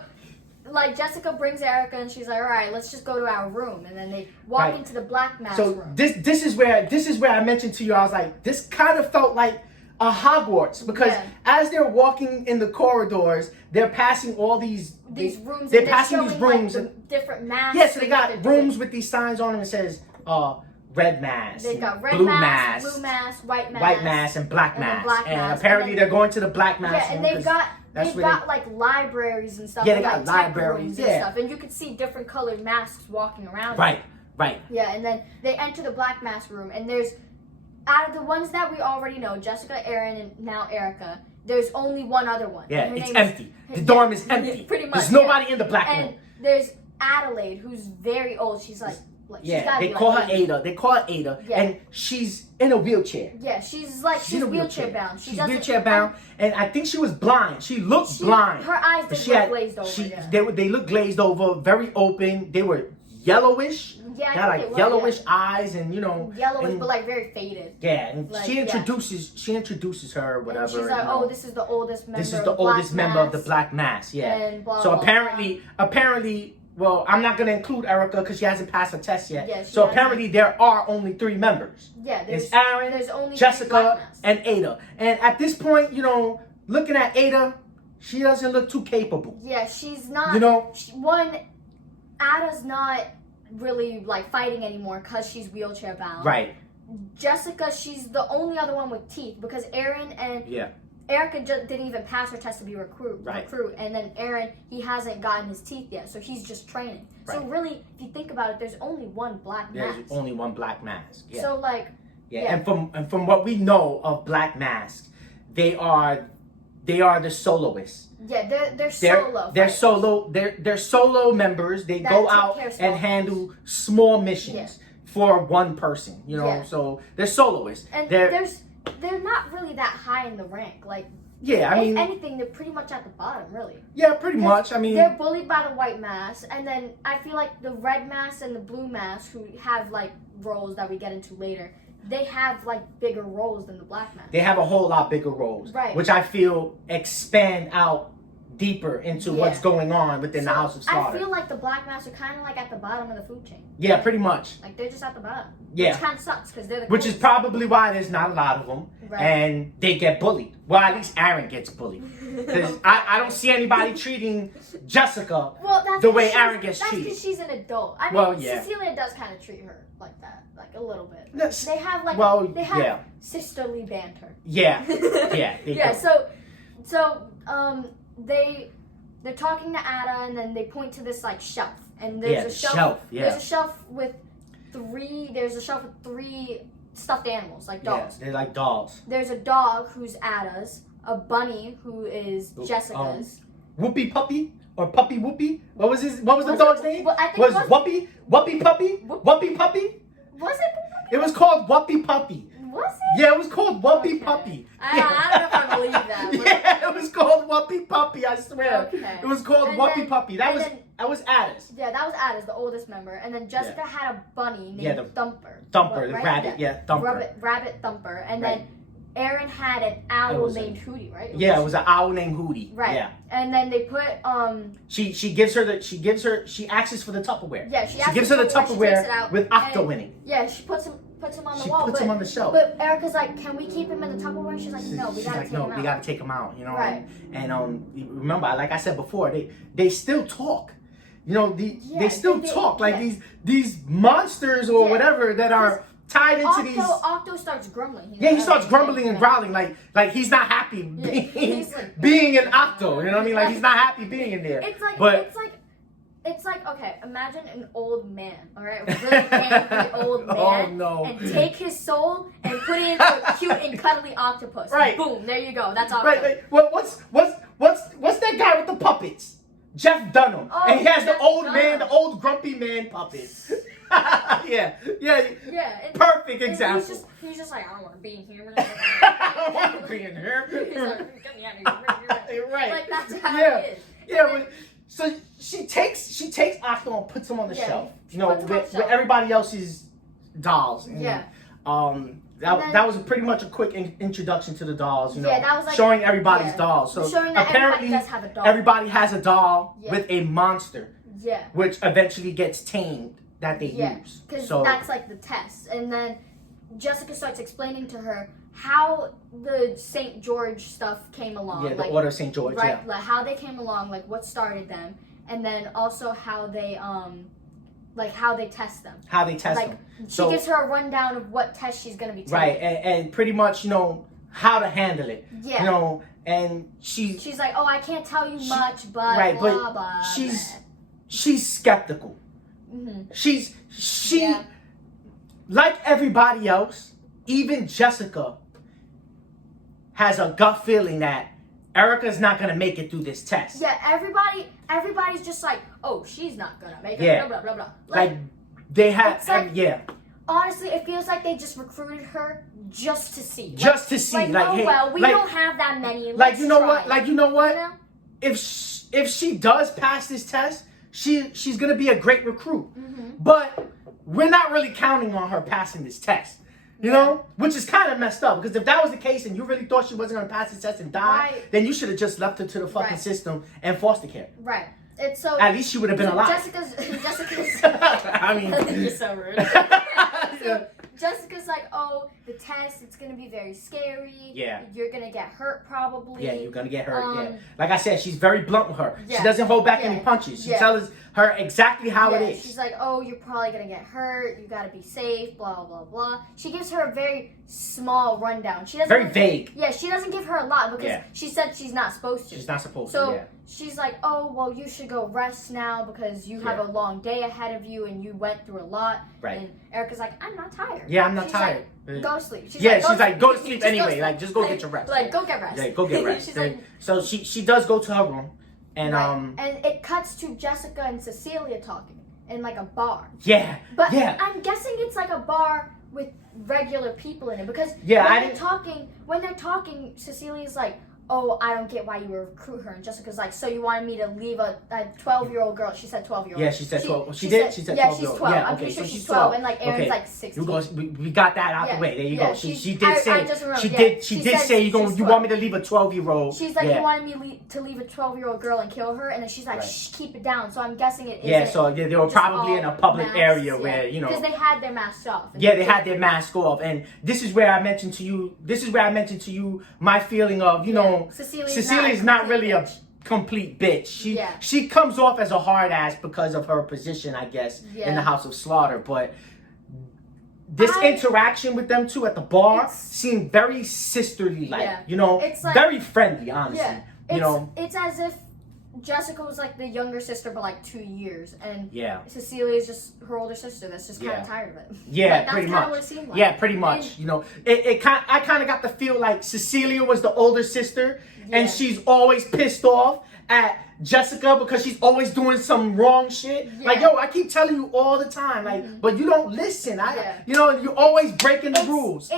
like Jessica brings Erica and she's like, all right, let's just go to our room, and then they walk into the Black Mass room. This is where I mentioned to you, I was like, this kind of felt like a Hogwarts, because as they're walking in the corridors, they're passing all these rooms. They're passing these rooms, like, and different masks. yeah, so they got rooms with these signs on them that says red mask, They've got red blue mask, mask, blue mask, white mask, and black mask. black And mask. apparently And then- they're going to the black mask. Yeah, and room, they've 'cause got like libraries and stuff. Yeah, they and, got like, tech libraries, rooms yeah. and stuff, and you could see different colored masks walking around. Right. Yeah, and then they enter the Black Mask room, and there's, out of the ones that we already know, Jessica, Erin, and now Erica, there's only one other one. Yeah, and her it's name is- empty. The dorm is empty. Pretty much. There's nobody in the black And room. there's Adelaide, who's very old. She's like she's gotta they be call like her Ada. They call her Ada, Yeah. and she's in a wheelchair. Yeah, she's in a wheelchair bound. She's wheelchair bound, and I think she was blind. She looked blind. Her eyes But did look glazed over. They looked glazed over, very open. They were yellowish. Yeah, They had like yellowish eyes, and you know, yellowish, and, but like very faded. yeah. And Like, she introduces her, whatever. And she's like, you know. oh, this is the oldest member. This is of the Black oldest member of the Mass. Black Mass, yeah. And blah, So blah, apparently, well, I'm not gonna include Erica because she hasn't passed her test yet. Yeah, she so hasn't. apparently there are only 3 members. Yeah, It's Aaron, there's only 3 Black Jessica, Mass. and Ada. And at this point, you know, looking at Ada, she doesn't look too capable. Yeah, she's not. You know, Ada's not really like fighting anymore because she's wheelchair bound. right? Jessica, she's the only other one with teeth because Aaron and Erica just didn't even pass her test to be recruit, and then Aaron, he hasn't gotten his teeth yet, so he's just training. So really, if you think about it, there's only one Black Mask. There's only one Black Mask. Yeah. So like, And from what we know of Black Masks, they are the soloists. Yeah, they're solo. They're solo. They're solo members. They That go take out care of small and handle small missions for one person. You know, Yeah. so they're soloists. And they're not really that high in the rank. Like, yeah, I if mean, anything, they're pretty much at the bottom, really. yeah, pretty much. I mean, they're bullied by the White Mask, and then I feel like the Red Mask and the Blue Mask, who have like roles that we get into later, they have like bigger roles than the Black Mask. they have a whole lot bigger roles, Right. which I feel expand out deeper into what's going on within the House of Slaughter. I feel like the Black Masks are kind of like at the bottom of the food chain. Yeah, pretty much. Like they're just at the bottom. Yeah. Which kind of sucks because they're the Which is coolest. probably why there's not a lot of them, Right. and they get bullied. Well, at least Aaron gets bullied, because I don't see anybody treating Jessica the way Aaron gets That's treated. because she's an adult. I mean, Well, yeah. Cecilia does kind of treat her like that, like a little bit. That's- They have like they have yeah. sisterly banter. Yeah, yeah, they Yeah. do. So they they're talking to Ada, and then they point to this like shelf, and there's a shelf. Yeah. There's a shelf with three stuffed animals, like dolls. Yeah, they're like dolls. There's a dog who's Ada's, a bunny who is Jessica's. Whoopie Puppy or Puppy Whoopie? What was the dog's name? Well, I think was Whoopie Puppy? Whoopie Puppy? Was it? It was called Whoopie Puppy. Was it? Yeah, it was called Whoopie Okay. Puppy. I don't know if I believe that. But Yeah, it was called Whoopie Puppy, I swear. Okay. It was called And Whoopie then- Puppy. That was Addis. Yeah, that was Ada's, the oldest member, and then Jessica had a bunny named the Thumper. Thumper, the right? rabbit, Thumper. Rabbit Thumper, and Right. then Aaron had an owl was named Hootie, right? Yeah, it was an owl named Hootie. Right. Yeah. And then they put She asks for the Tupperware. yeah, she gives her the She takes Tupperware it out, with Octo and- in it. Yeah, she puts him on the She wall. puts him on the shelf. But Erica's like, can we keep him in the Tupperware? She's like, no, we She's gotta like, take him out. we gotta take him out, you know. Right. And remember, like I said before, they still talk. You know, they still talk like these monsters or whatever that are tied into these. Octo starts grumbling. He starts grumbling and growling like he's not happy being, like, being in Octo. You know what I mean? Like he's not happy being in there. It's like okay, imagine an old man, all right, a really angry old man, Oh, no. and take his soul and put it into a cute and cuddly octopus. Right. Boom, there you go. That's Octo. Right. What's that guy with the puppets? Jeff Dunham. Oh, And he has the Jeff old Dunham. man, the old grumpy man puppets. yeah. Yeah. Perfect example. He's just like, I don't want to be in here. I don't want to be in here. He's like, get me out of here. Right. Like that's how Yeah. it is. Yeah, And then- but so she takes Octo and puts him on the Yeah, shelf. she You know, puts him on the with shelf. everybody else's dolls. And, Yeah. That was pretty much a quick introduction to the dolls. You know, Yeah, that was like- showing everybody's yeah. dolls. So Showing that apparently, everybody does have a doll. everybody has a doll Yeah. with a monster, Yeah. which eventually gets tamed that they Yeah, use. because So that's like the test. And then Jessica starts explaining to her how the St. George stuff came along. yeah, the like, Order of St. George. right, Yeah. like how they came along, like what started them, and then also how they how they test them. How they test Like them. she So gives her a rundown of what test she's gonna be taking. right, and pretty much how to handle it. Yeah. You know, and She's like, oh, I can't tell you much, but right, blah, but blah, she's skeptical. Mm-hmm. She Yeah. like everybody else, even Jessica has a gut feeling that Erica's not gonna make it through this test. Yeah, everybody's just like, oh, she's not gonna make it. Yeah. Blah blah blah blah. Like they have, it's like- yeah, Honestly, it feels like they just recruited her just to see. just to see, like, oh hey, well, we like, don't have that many. like Let's you know try what, it. like you know what, You know? if she does pass this test, she's gonna be a great recruit. Mm-hmm. But we're not really counting on her passing this test. You know? Which is kind of messed up. Because if that was the case and you really thought she wasn't going to pass this test and die, Right. then you should have just left her to the fucking Right. system and foster care. Right. It's so. At least she would have been alive. Jessica's. I mean. You're so rude. Yeah. Jessica's like, oh, the test, it's gonna be very scary. Yeah. You're gonna get hurt probably. Yeah, you're gonna get hurt. Yeah, Um, like I said, she's very blunt with her. Yeah. She doesn't hold back Yeah. any punches. She Yeah. tells her exactly how Yeah, it is. She's like, oh, you're probably gonna get hurt. You gotta be safe. Blah blah blah. She gives her a very small rundown. She doesn't. Very vague. Yeah, she doesn't give her a lot because Yeah. she said she's not supposed to. She's not supposed So to. Yeah. she's like, oh, well, you should go rest now because you have Yeah. a long day ahead of you and you went through a lot. Right. And Erica's like, I'm not tired. Yeah, I'm not She's tired. Like, go to sleep. She's Yeah, she's like, go to Just sleep go anyway. sleep. Like, just go get your rest. Like, go get rest. Yeah, go get rest. She's like, So she does go to her room, and right. And it cuts to Jessica and Cecilia talking in like a bar. yeah, But yeah. I'm guessing it's like a bar with regular people in it because Yeah, when they're talking, Cecilia's like, oh, I don't get why you recruit her. And Jessica's like, so you wanted me to leave a 12-year-old girl. She said 12-year-old. Yeah, she said 12. She did? She said 12. Yeah, she's 12. Yeah, I'm okay, pretty sure so she's she's 12. 12. And like Aaron's Okay. like 16. We got that out Yeah, the way. There you yeah, go. She she- did say. I just remembered, She yeah. did. She She did said say you she's you want me to leave a 12-year-old. She's like, yeah. you wanted me to leave a 12-year-old girl and kill her, and then she's like, Right. shh, keep it down. So I'm guessing it. Yeah, isn't so they were just probably all in a public masks, area yeah. where because they had their masks off. And Yeah, they had their mask off, and this is where I mentioned to you my feeling of Cecilia's not really a complete bitch. She comes off as a hard ass because of her position, I guess, in the House of Slaughter. But this interaction with them two at the bar seemed very sisterly, like It's like, very friendly, honestly. yeah, it's as if Jessica was like the younger sister by like 2 years, and Yeah. Cecilia is just her older sister that's just kind of Yeah. tired of it. Yeah, Like, that's pretty kinda much. what it seemed like. Yeah, pretty much. And- I kind of got the feel like Cecilia was the older sister, Yeah. and she's always pissed off at Jessica because she's always doing some wrong shit. Yeah. Like, yo, I keep telling you all the time, like, but you don't listen. Yeah. You're always breaking the rules.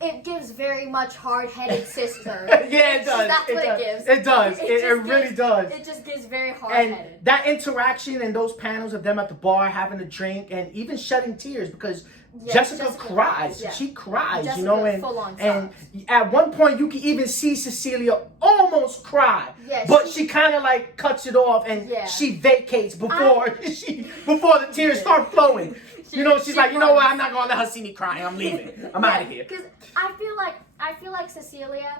It gives very much hard-headed sister. Yeah, it does. That's what does. it gives. It does. It just really gives- does. It just gives very And hard-headed. that interaction and those panels of them at the bar having a drink and even shedding tears because Yeah, Jessica Jessica cries. cries, yeah. She cries, Jessica full-on and sobs. at one point you can even see Cecilia almost cry. Yeah, but she kind of like cuts it off and Yeah. she vacates before before the tears start flowing. She's like, you know what? I'm not gonna let her see me crying. I'm leaving. I'm out of here. Because I feel like Cecilia,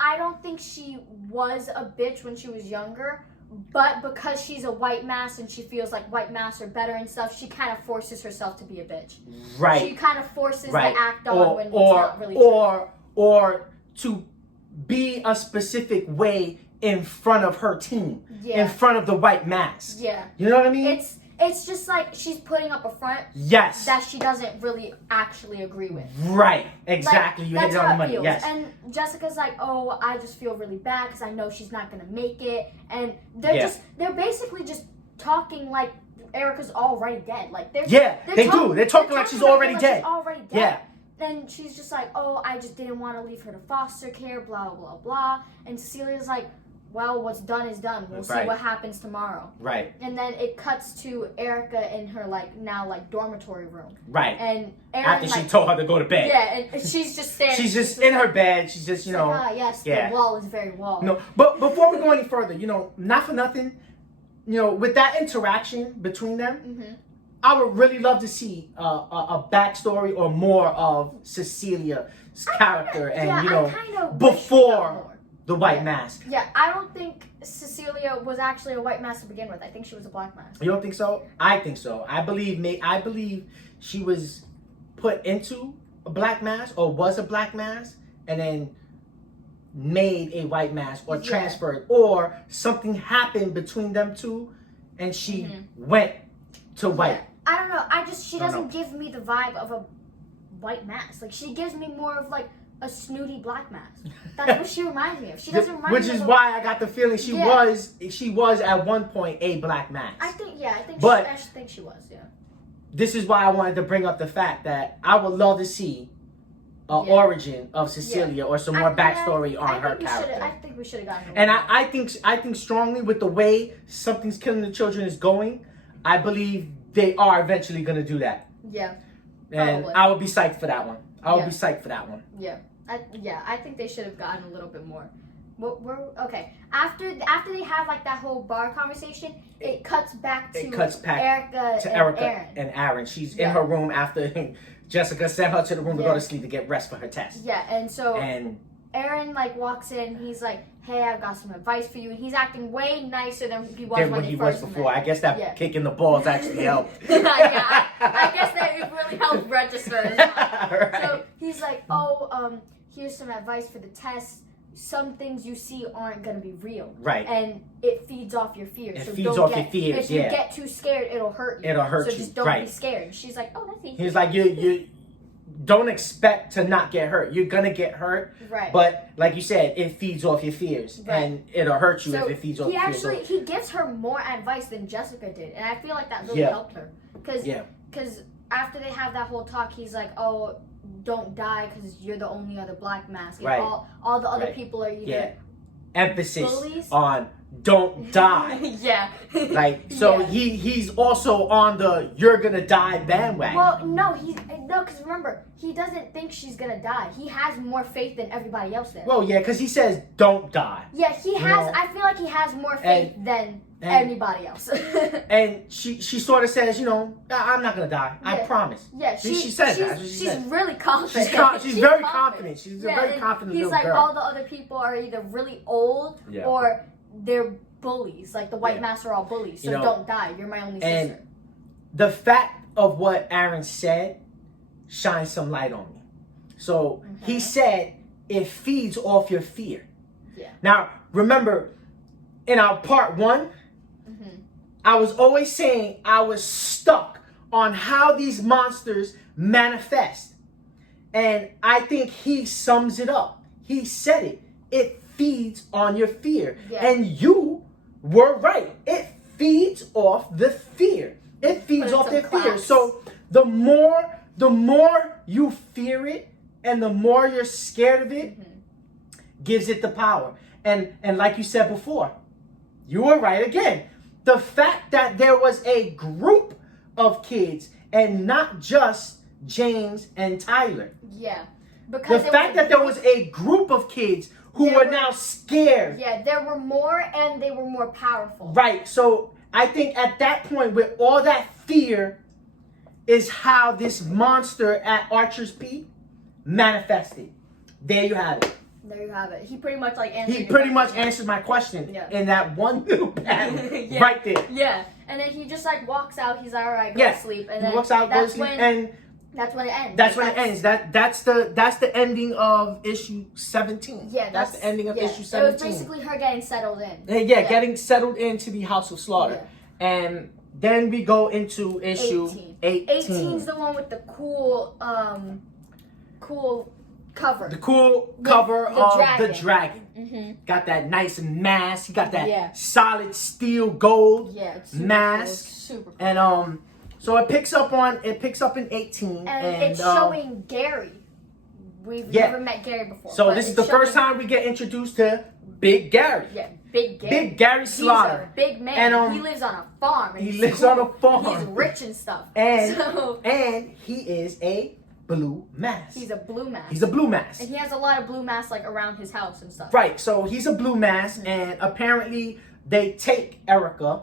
I don't think she was a bitch when she was younger, but because she's a white mass and she feels like white mass are better and stuff, she kind of forces herself to be a bitch. Right. She kind of forces Right. the act on when it's not really or to be a specific way in front of her team, Yeah. in front of the white mass. true. Yeah. You know what I mean? It's just like she's putting up a front Yes. that she doesn't really actually agree with. Right. Exactly. You hit That's it on how the it money. feels. Yes. And Jessica's like, oh, I just feel really bad because I know she's not gonna make it. And they're basically just talking like Erica's already dead. Like they're They do. They're talking like she's already dead. She's already dead. Yeah. And she's just like, oh, I just didn't want to leave her to foster care, blah blah blah. And Cecilia's like, well, what's done is done. We'll see Right. what happens tomorrow. Right. And then it cuts to Erica in her now dormitory room. Right. And Erin, After she told her to go to bed. yeah, and she's just standing. She's just in her bed. She's just, It's like, yes, yeah. the wall is very wall. No, but before we go any further, not for nothing, with that interaction between them, Mm-hmm. I would really love to see a backstory or more of Cecilia's character I and, kinda wish we got before more. the white mask. Yeah, I don't think Cecilia was actually a white mask to begin with. I think she was a black mask. You don't think so? I think so. I believe she was put into a black mask or was a black mask and then made a white mask or Yeah. transferred or something happened between them two and she went to white. Yeah. I don't know. She Don't doesn't know. give me the vibe of a white mask. Like she gives me more of like a snooty black mask. That's what she reminds me of. She doesn't remind Which me is of why I got the feeling she Yeah. was at one point a black mask. I think But- I think she was, yeah. This is why I wanted to bring up the fact that I would love to see an Yeah. origin of Cecilia or some more backstory on her I character. think we should have gotten her. And I think strongly with the way Something's Killing the Children is going, I believe they are eventually gonna do that. Yeah. And Probably. I would be psyched for that one. I would Yeah. be psyched for that one. Yeah, I think they should have gotten a little bit more. Okay. After they have like that whole bar conversation, it cuts back to Erica To and Erica Aaron. and Aaron. She's in Yeah. her room after Jessica sent her to the room to go Yeah. to sleep to get rest for her test. Yeah, and so And Aaron walks in. He's like, "Hey, I've got some advice for you." And he's acting way nicer than he was then when what he they was first before. I met. guess that Yeah. kick in the balls actually helped. Yeah, I guess that it really helped register as well. Right. So he's like, "Oh, here's some advice for the test. Some things you see aren't gonna be real, Right. And it feeds off your fears. It so feeds don't off get, your fears, If you yeah. get too scared, it'll hurt you. It'll hurt so you, just don't right. be scared." And she's like, "Oh, that's easy." He's like, you don't expect to not get hurt. You're gonna get hurt, Right. but like you said, it feeds off your fears, Right. and it'll hurt you So if it feeds off your fears. he gives her more advice than Jessica did, and I feel like that really Yeah. helped her. Yeah. Because after they have that whole talk, he's like, "Oh, don't die because you're the only other black mask. And Right. all the other Right. people are either Yeah. Emphasis bullies? on don't die. yeah. Like, so Yeah. he's also on the you're gonna die bandwagon. Well, no, because remember, he doesn't think she's gonna die. He has more faith than everybody else there. Well, yeah, because he says don't die. Yeah, he has. know, I feel like he has more faith than and- anybody else. And she sort of says, I'm not gonna die. I Yeah. promise. Yeah, She says that. That's what she she's says. really confident. She's very confident. She's a very and confident he's little like, girl. all the other people are either really old Yeah. or they're bullies. Like the white Yeah. masks are all bullies. So You know, don't die. You're my only and sister. the fact of what Aaron said shines some light on me. So he said it feeds off your fear. Yeah. Now, remember, in our part 1, I was always saying I was stuck on how these monsters manifest. And I think he sums it up. He said it. It feeds on your fear. Yeah. And you were right. It feeds off the fear. It feeds off their fear. So the more you fear it and the more you're scared of it, gives it the power. And like you said before, you were right again. The fact that there was a group of kids and not just James and Tyler. Yeah. The Because fact that there was a group of kids who were now scared. Yeah, there were more and they were more powerful. Right. So I think at that point, with all that fear, is how this monster at Archer's Peak manifested. There you have it. There you have it. He pretty much like answered. He pretty much answered my question in that one little panel right there. Yeah, and then he just like walks out. He's like, all right, go to sleep. And then he walks out, goes to sleep, and that's when it ends. That's when it ends. That's the ending of issue 17. Yeah, that's the ending of issue 17. It was basically her getting settled in. Getting settled into the House of Slaughter, and then we go into issue 18. 18's the one with the cool cover. The cool cover of dragon. the dragon. Got that nice mask. He got that solid steel gold mask. Super cool. And so it picks up in 18, and it's showing Gary. We've never met Gary before. So this is the first time we get introduced to Big Gary. Yeah, Big Gary. Big Gary Slaughter. He's a big man. And he lives on a farm. And he lives on a farm. He's rich and stuff. And he is a blue mask. He's a blue mask. He's a blue mask. And he has a lot of blue masks like around his house and stuff. Right. So he's a blue mask, and apparently they take Erica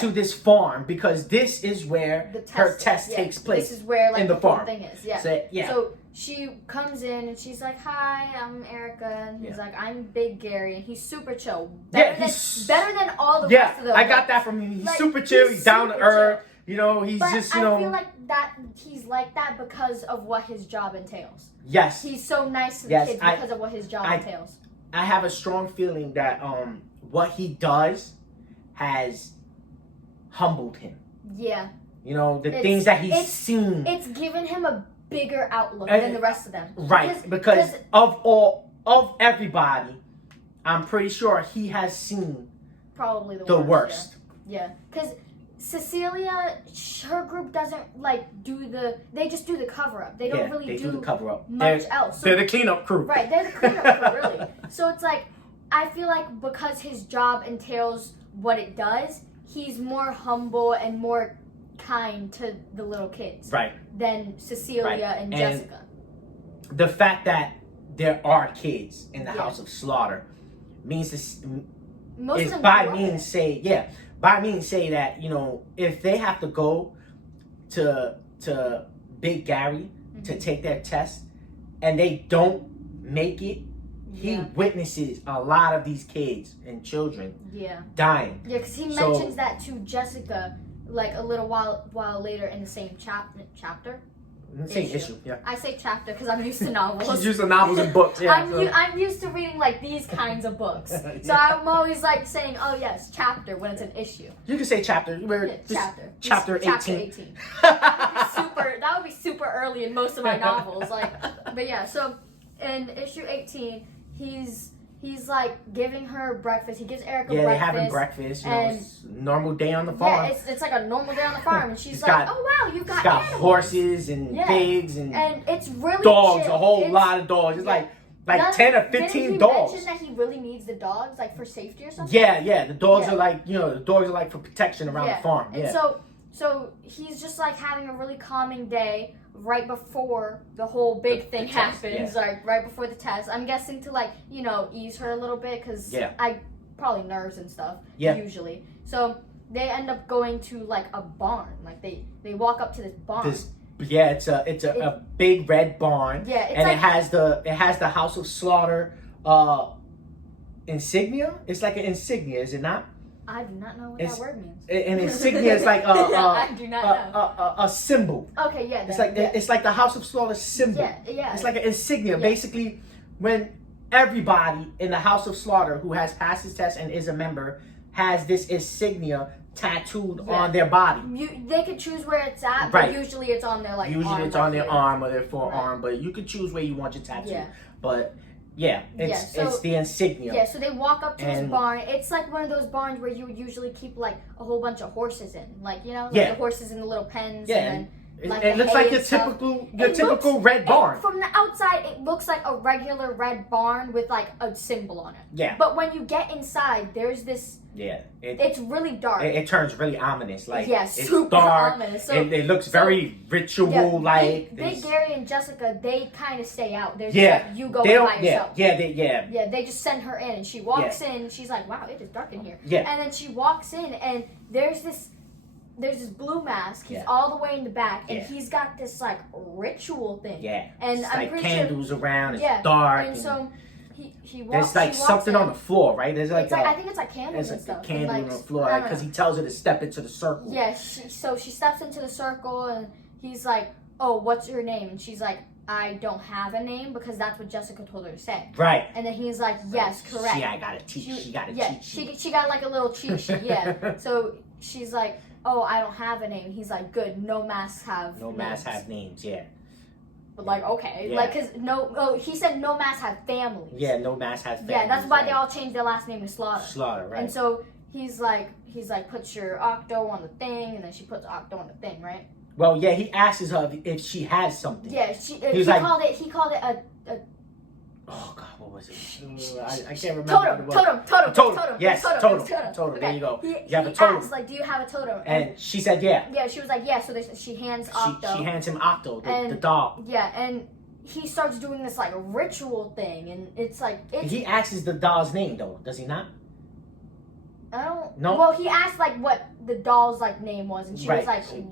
to this farm because this is where her test takes place. This is where like in the farm. Thing is. So she comes in and she's like, "Hi, I'm Erica," and he's like, "I'm Big Gary," and he's super chill. Better than all the rest of them. I got that from him. He's like, super chill. He's down to earth. You know, he's just I feel like that he's like that because of what his job entails. Yes. He's so nice to the kids because of what his job entails. I have a strong feeling that what he does has humbled him. Yeah. You know, the things that he's seen. It's given him a bigger outlook than the rest of them. Right. Because of everybody, I'm pretty sure he has seen probably the worst. Yeah. Because Cecilia, her group doesn't they just do the cover up. They don't really do the cover up. Much else. So, they're the cleanup crew. Right, they're the cleanup crew, really. So it's like, I feel like because his job entails what it does, he's more humble and more kind to the little kids. Right. Than Cecilia and Jessica. The fact that there are kids in the House of Slaughter means this is by means say that, you know, if they have to go to Big Gary to take their test and they don't make it, he witnesses a lot of these kids and children dying. Yeah, because he mentions that to Jessica like a little while later in the same chapter. Same issue, yeah. I say chapter because I'm used to novels. She's used to novels and books, yeah. I'm used to reading like these kinds of books. So I'm always like saying, oh yes, chapter when it's an issue. You can say chapter. Chapter. Chapter 18. Chapter 18. That would be super early in most of my novels. But yeah, so in issue 18, he's like giving her breakfast. He gives Erica breakfast. Yeah, they're having breakfast. You know, it's a normal day on the farm. Yeah, it's like a normal day on the farm. And she's like, oh wow, you've got animals. Horses and pigs and it's really dogs, chill. a whole lot of dogs. It's like 10 or 15 dogs. Did he mention that he really needs the dogs like for safety or something? Yeah. The dogs are like, you know, the dogs are like for protection around the farm. And so he's just like having a really calming day right before the whole big thing happens, like right before the test. I'm guessing to like, you know, ease her a little bit because I probably nerves and stuff usually. So they end up going to like a barn. Like they walk up to this barn. It's a big red barn. Yeah, and like, it has the House of Slaughter insignia. It's like an insignia, is it not? I do not know what that word means. An insignia is like I do not know. A symbol. Okay, yeah. It's like the House of Slaughter symbol. Yeah. It's like an insignia. Yeah. Basically, when everybody in the House of Slaughter who has passed his test and is a member has this insignia tattooed Yeah. on their body. They could choose where it's at, Right. but usually it's on their like. Usually arm it's right on their here. arm or their forearm, but you could choose where you want your tattoo. Yeah. But yeah, it's the insignia. Yeah, so they walk up to this And- barn. It's like one of those barns where you would usually keep like a whole bunch of horses in, like like Yeah. the horses in the little pens. Yeah, And then, like, it the looks hay like and your stuff. typical red barn. From the outside, it looks like a regular red barn with like a symbol on it. Yeah. But when you get inside, there's this. Yeah, It's really dark. it turns really ominous. Like Yes, it's super dark. ominous. So, It looks very ritual yeah, like. Big Gary and Jessica, they kind of stay out. They're Yeah, just like, you go they in don't. by yourself. Yeah. Yeah, they just send her in, and she walks in. She's like, "Wow, it is dark in here." Yeah. And then she walks in, and there's this blue mask. He's all the way in the back, and he's got this like ritual thing. Yeah. And it's I'm like pretty candles around. It's Yeah, dark. And so he walks. there's like she walks something in. on the floor, right? There's like, It's like I think it's like candles there's and like a stuff. candle and, on like, the floor I don't because know. he tells her to step into the circle. Yeah, so she steps into the circle, and he's like, "Oh, what's your name?" And she's like, "I don't have a name," because that's what Jessica told her to say. Right. And then he's like, "Yes, correct." Yeah, I got to teach. She got to cheat. She got like a little cheat sheet. Yeah. So she's like, "Oh, I don't have a name." He's like, "Good. No masks have. No masks have names. Yeah. But like, okay, Yeah. like, cause no. Oh, he said no masks have families. Yeah. No masks has families. Yeah, that's why right. they all changed their last name to Slaughter. Slaughter, right? And so he's like, puts your octo on the thing, and then she puts octo on the thing, right? Well, yeah, he asks her if she has something. Yeah, He like- called it a Oh God, what was it? I can't remember. totem. Yes, totem. Totem. There you go. You have a totem. Asked, like, do you have a totem? And she said, yeah. Yeah, she was like, yeah. So she hands Octo. She hands him Octo, the And- dog. Yeah, and he starts doing this like ritual thing, and it's like He asks the doll's name though, does he not? I don't. No. Well, he asked like what the doll's like name was, and she was Right. like,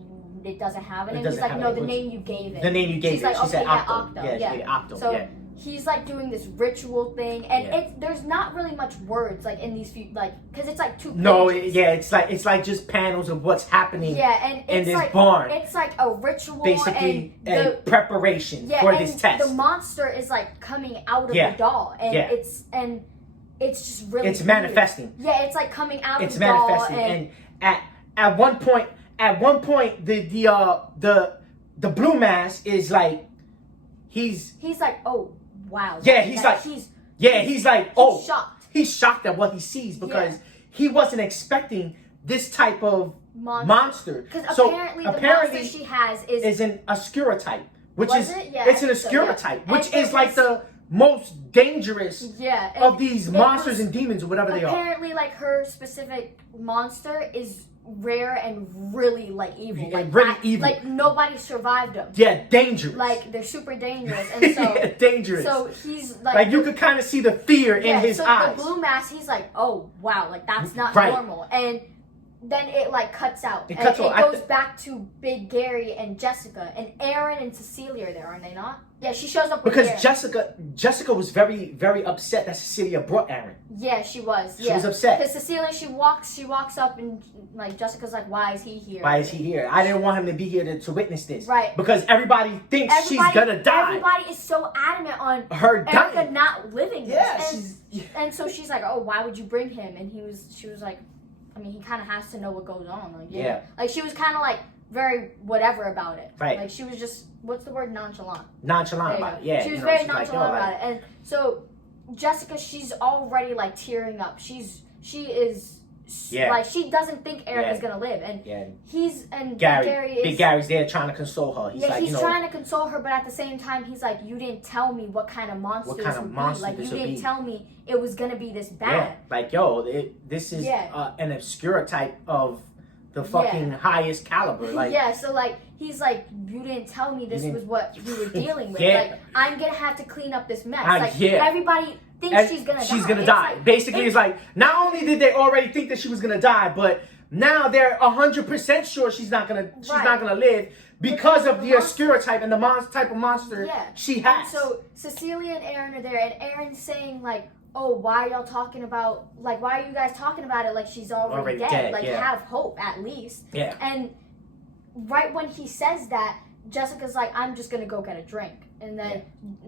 it doesn't have a It name. doesn't He's like, have no, it. the What's- name you gave it. The name you gave She's it. like, She okay, said yeah, Octo. Octo. Yeah, Yeah. she gave Octo. So yeah. he's like doing this ritual thing, and Yeah. there's not really much words like in these few because it's like 2 pages. No, it's like just panels of what's happening Yeah, and in it's this like barn. it's like a ritual, Basically, and a preparation yeah, for and this test. the monster is like coming out of Yeah. the doll, and Yeah. it's just really It's weird. manifesting. Yeah, it's like coming out It's of the doll, manifesting, and at one point, the blue mask is like he's like, oh wow. Yeah, he's like, oh, shocked. He's shocked at what he sees because he wasn't expecting this type of monster. Because So apparently the monster she has is an obscura type, which Was is it? Yeah, it's an I think so, obscura yeah. type, And which it is like was- the most dangerous yeah and of these it monsters was- and demons or whatever they are. Apparently, like her specific monster is rare and really like evil, Yeah, like really evil. Like nobody survived them. Yeah, dangerous. Like they're super dangerous, and so Yeah, dangerous. So he's like you could kind of see the fear in his so eyes. the blue mask, he's like, oh wow, like that's not Right. normal, and then it like cuts out. It and cuts it off. goes back to Big Gary and Jessica, and Aaron and Cecilia are there, aren't they not? Yeah, she shows up with Because Aaron. Jessica was very, very upset that Cecilia brought Aaron. Yeah, she was. She was upset. Because Cecilia, she walks up and like Jessica's like, why is he here? Why is he here? I didn't want him to be here to witness this. Right. Because everybody thinks she's gonna die. Everybody is so adamant on Her Erica dying. not living this. Yeah, and so she's like, oh, why would you bring him? And she was like, I mean, he kind of has to know what goes on. Like, Yeah. Like she was kind of like very whatever about it. Right. Like she was just, what's the word? Nonchalant. Nonchalant There you about go. it. Yeah. She was you know, very she's like, nonchalant yo, about it. And so Jessica, she's already like tearing up. She is Yeah. like, she doesn't think Aaron Yeah. is gonna live. And Yeah. Gary Big Gary's there trying to console her. He's yeah, like, he's you know, trying to console her, but at the same time, he's like, you didn't tell me what kind of monster What kind this of would monster be. Like, this you would didn't be. tell me it was gonna be this yeah, bad. like yo, this is Yeah. an obscura type of the fucking highest caliber. Like, yeah, so like he's like, you didn't tell me this didn't- was what we were dealing with. Yeah. Like, I'm gonna have to clean up this mess. Ah, Like yeah. everybody thinks and she's gonna die. she's gonna It's die. like- Basically, it's like not only did they already think that she was gonna die, but now they're 100% sure she's not gonna live because of the obscura type and the type of monster she has. And so Cecilia and Aaron are there, and Aaron's saying like, oh, why are you guys talking about it like she's already dead? Like, yeah. have hope at least. Yeah. And right when he says that, Jessica's like, I'm just gonna go get a drink. And then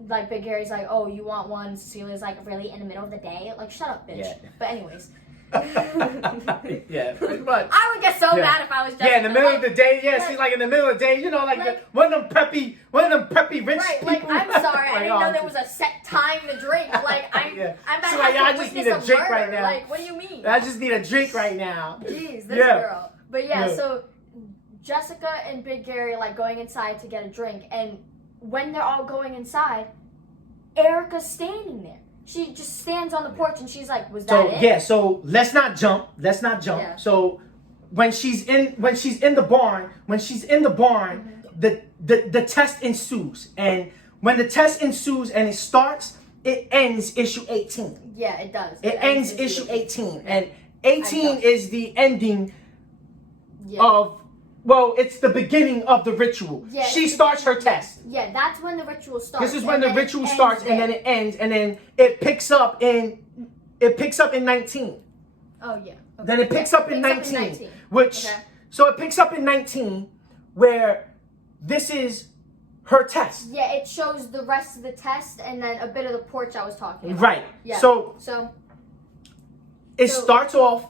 like Big Gary's like, oh, you want one? Cecilia's like, really, in the middle of the day? Like, shut up, bitch. Yeah. But anyways, Yeah, pretty much. I would get so mad if I was Jessica. Yeah, in the middle of the day. Yeah, like, she's like in the middle of the day. You know, like one of them preppy rich right, people. like, I'm sorry, I Like, didn't know there was a set time to drink. Like, I'm Yeah. about So, to like, have I to just witness need a a drink murder. right now. Like, what do you mean? I just need a drink right now. Jeez, this Yeah. girl. But yeah, Yeah. so Jessica and Big Gary are like going inside to get a drink, and when they're all going inside, Erica's standing there. She just stands on the porch and she's like, "Was that So it?" yeah, so let's not jump. Yeah. So when she's in the barn, the test ensues, and when the test ensues and it starts, it ends issue 18. Yeah, it does. It ends issue 18, and 18 know. is the ending Yeah. of, well, it's the beginning of the ritual. Yeah, She it's the starts her beginning. test. Yeah, that's when the ritual starts. This is when and the then ritual it starts, ends and then there. it ends, and then it picks up in 19. Oh yeah. Okay. Then it picks up in 19, 19. which Okay. so it picks up in 19, where this is her test. Yeah, it shows the rest of the test and then a bit of the porch I was talking about. Right. Yeah. So it so- starts off.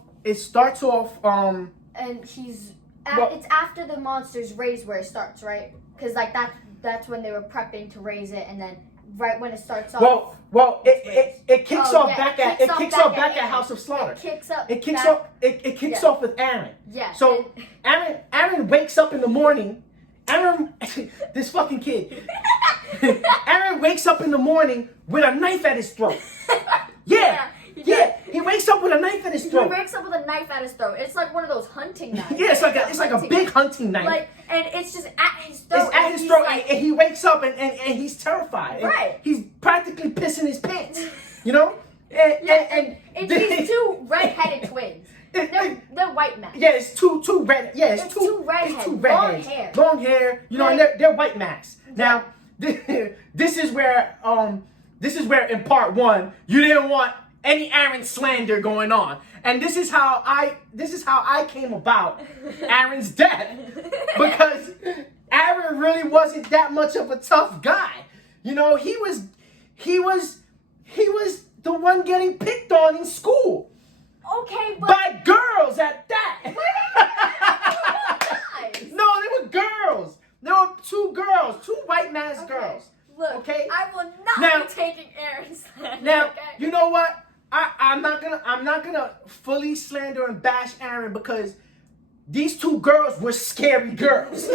And he's Well- it's after the monsters raise where it starts, right? Because like that's when they were prepping to raise it, and then right when it starts off. Well, it kicks Oh, off yeah, back it at kicks off back at House of Slaughter. It kicks up. It kicks back- off. It kicks Yeah. off with Aaron. Yeah. So Aaron wakes up in the morning. Aaron, this fucking kid. Aaron wakes up in the morning with a knife at his throat. Yeah. Yeah. He wakes up with a knife at his He throat. wakes up with a knife at his throat. It's like one of those hunting knives. Yeah, it's like a big hunting knife. Like, and it's just at his throat. It's at and his he's throat, like- and he wakes up and he's terrified. And Right. he's practically pissing his pants. You know? And it's these two red-headed twins. They're white men. Yeah, it's two red. Yeah, It's two redheads, It's two long redheads. hair. Long hair. You know, and they're white max. Now, this is where in part 1 you didn't want any Aaron slander going on, and this is how I came about Aaron's death, because Aaron really wasn't that much of a tough guy. You know, he was the one getting picked on in school. Okay, but By girls at that. guys. No, they were girls. There were 2 girls, 2 white mask girls. Look, Okay? I will not Now- be taking Aaron's slander. Now, okay? you know what? I'm not gonna fully slander and bash Aaron, because these 2 girls were scary girls.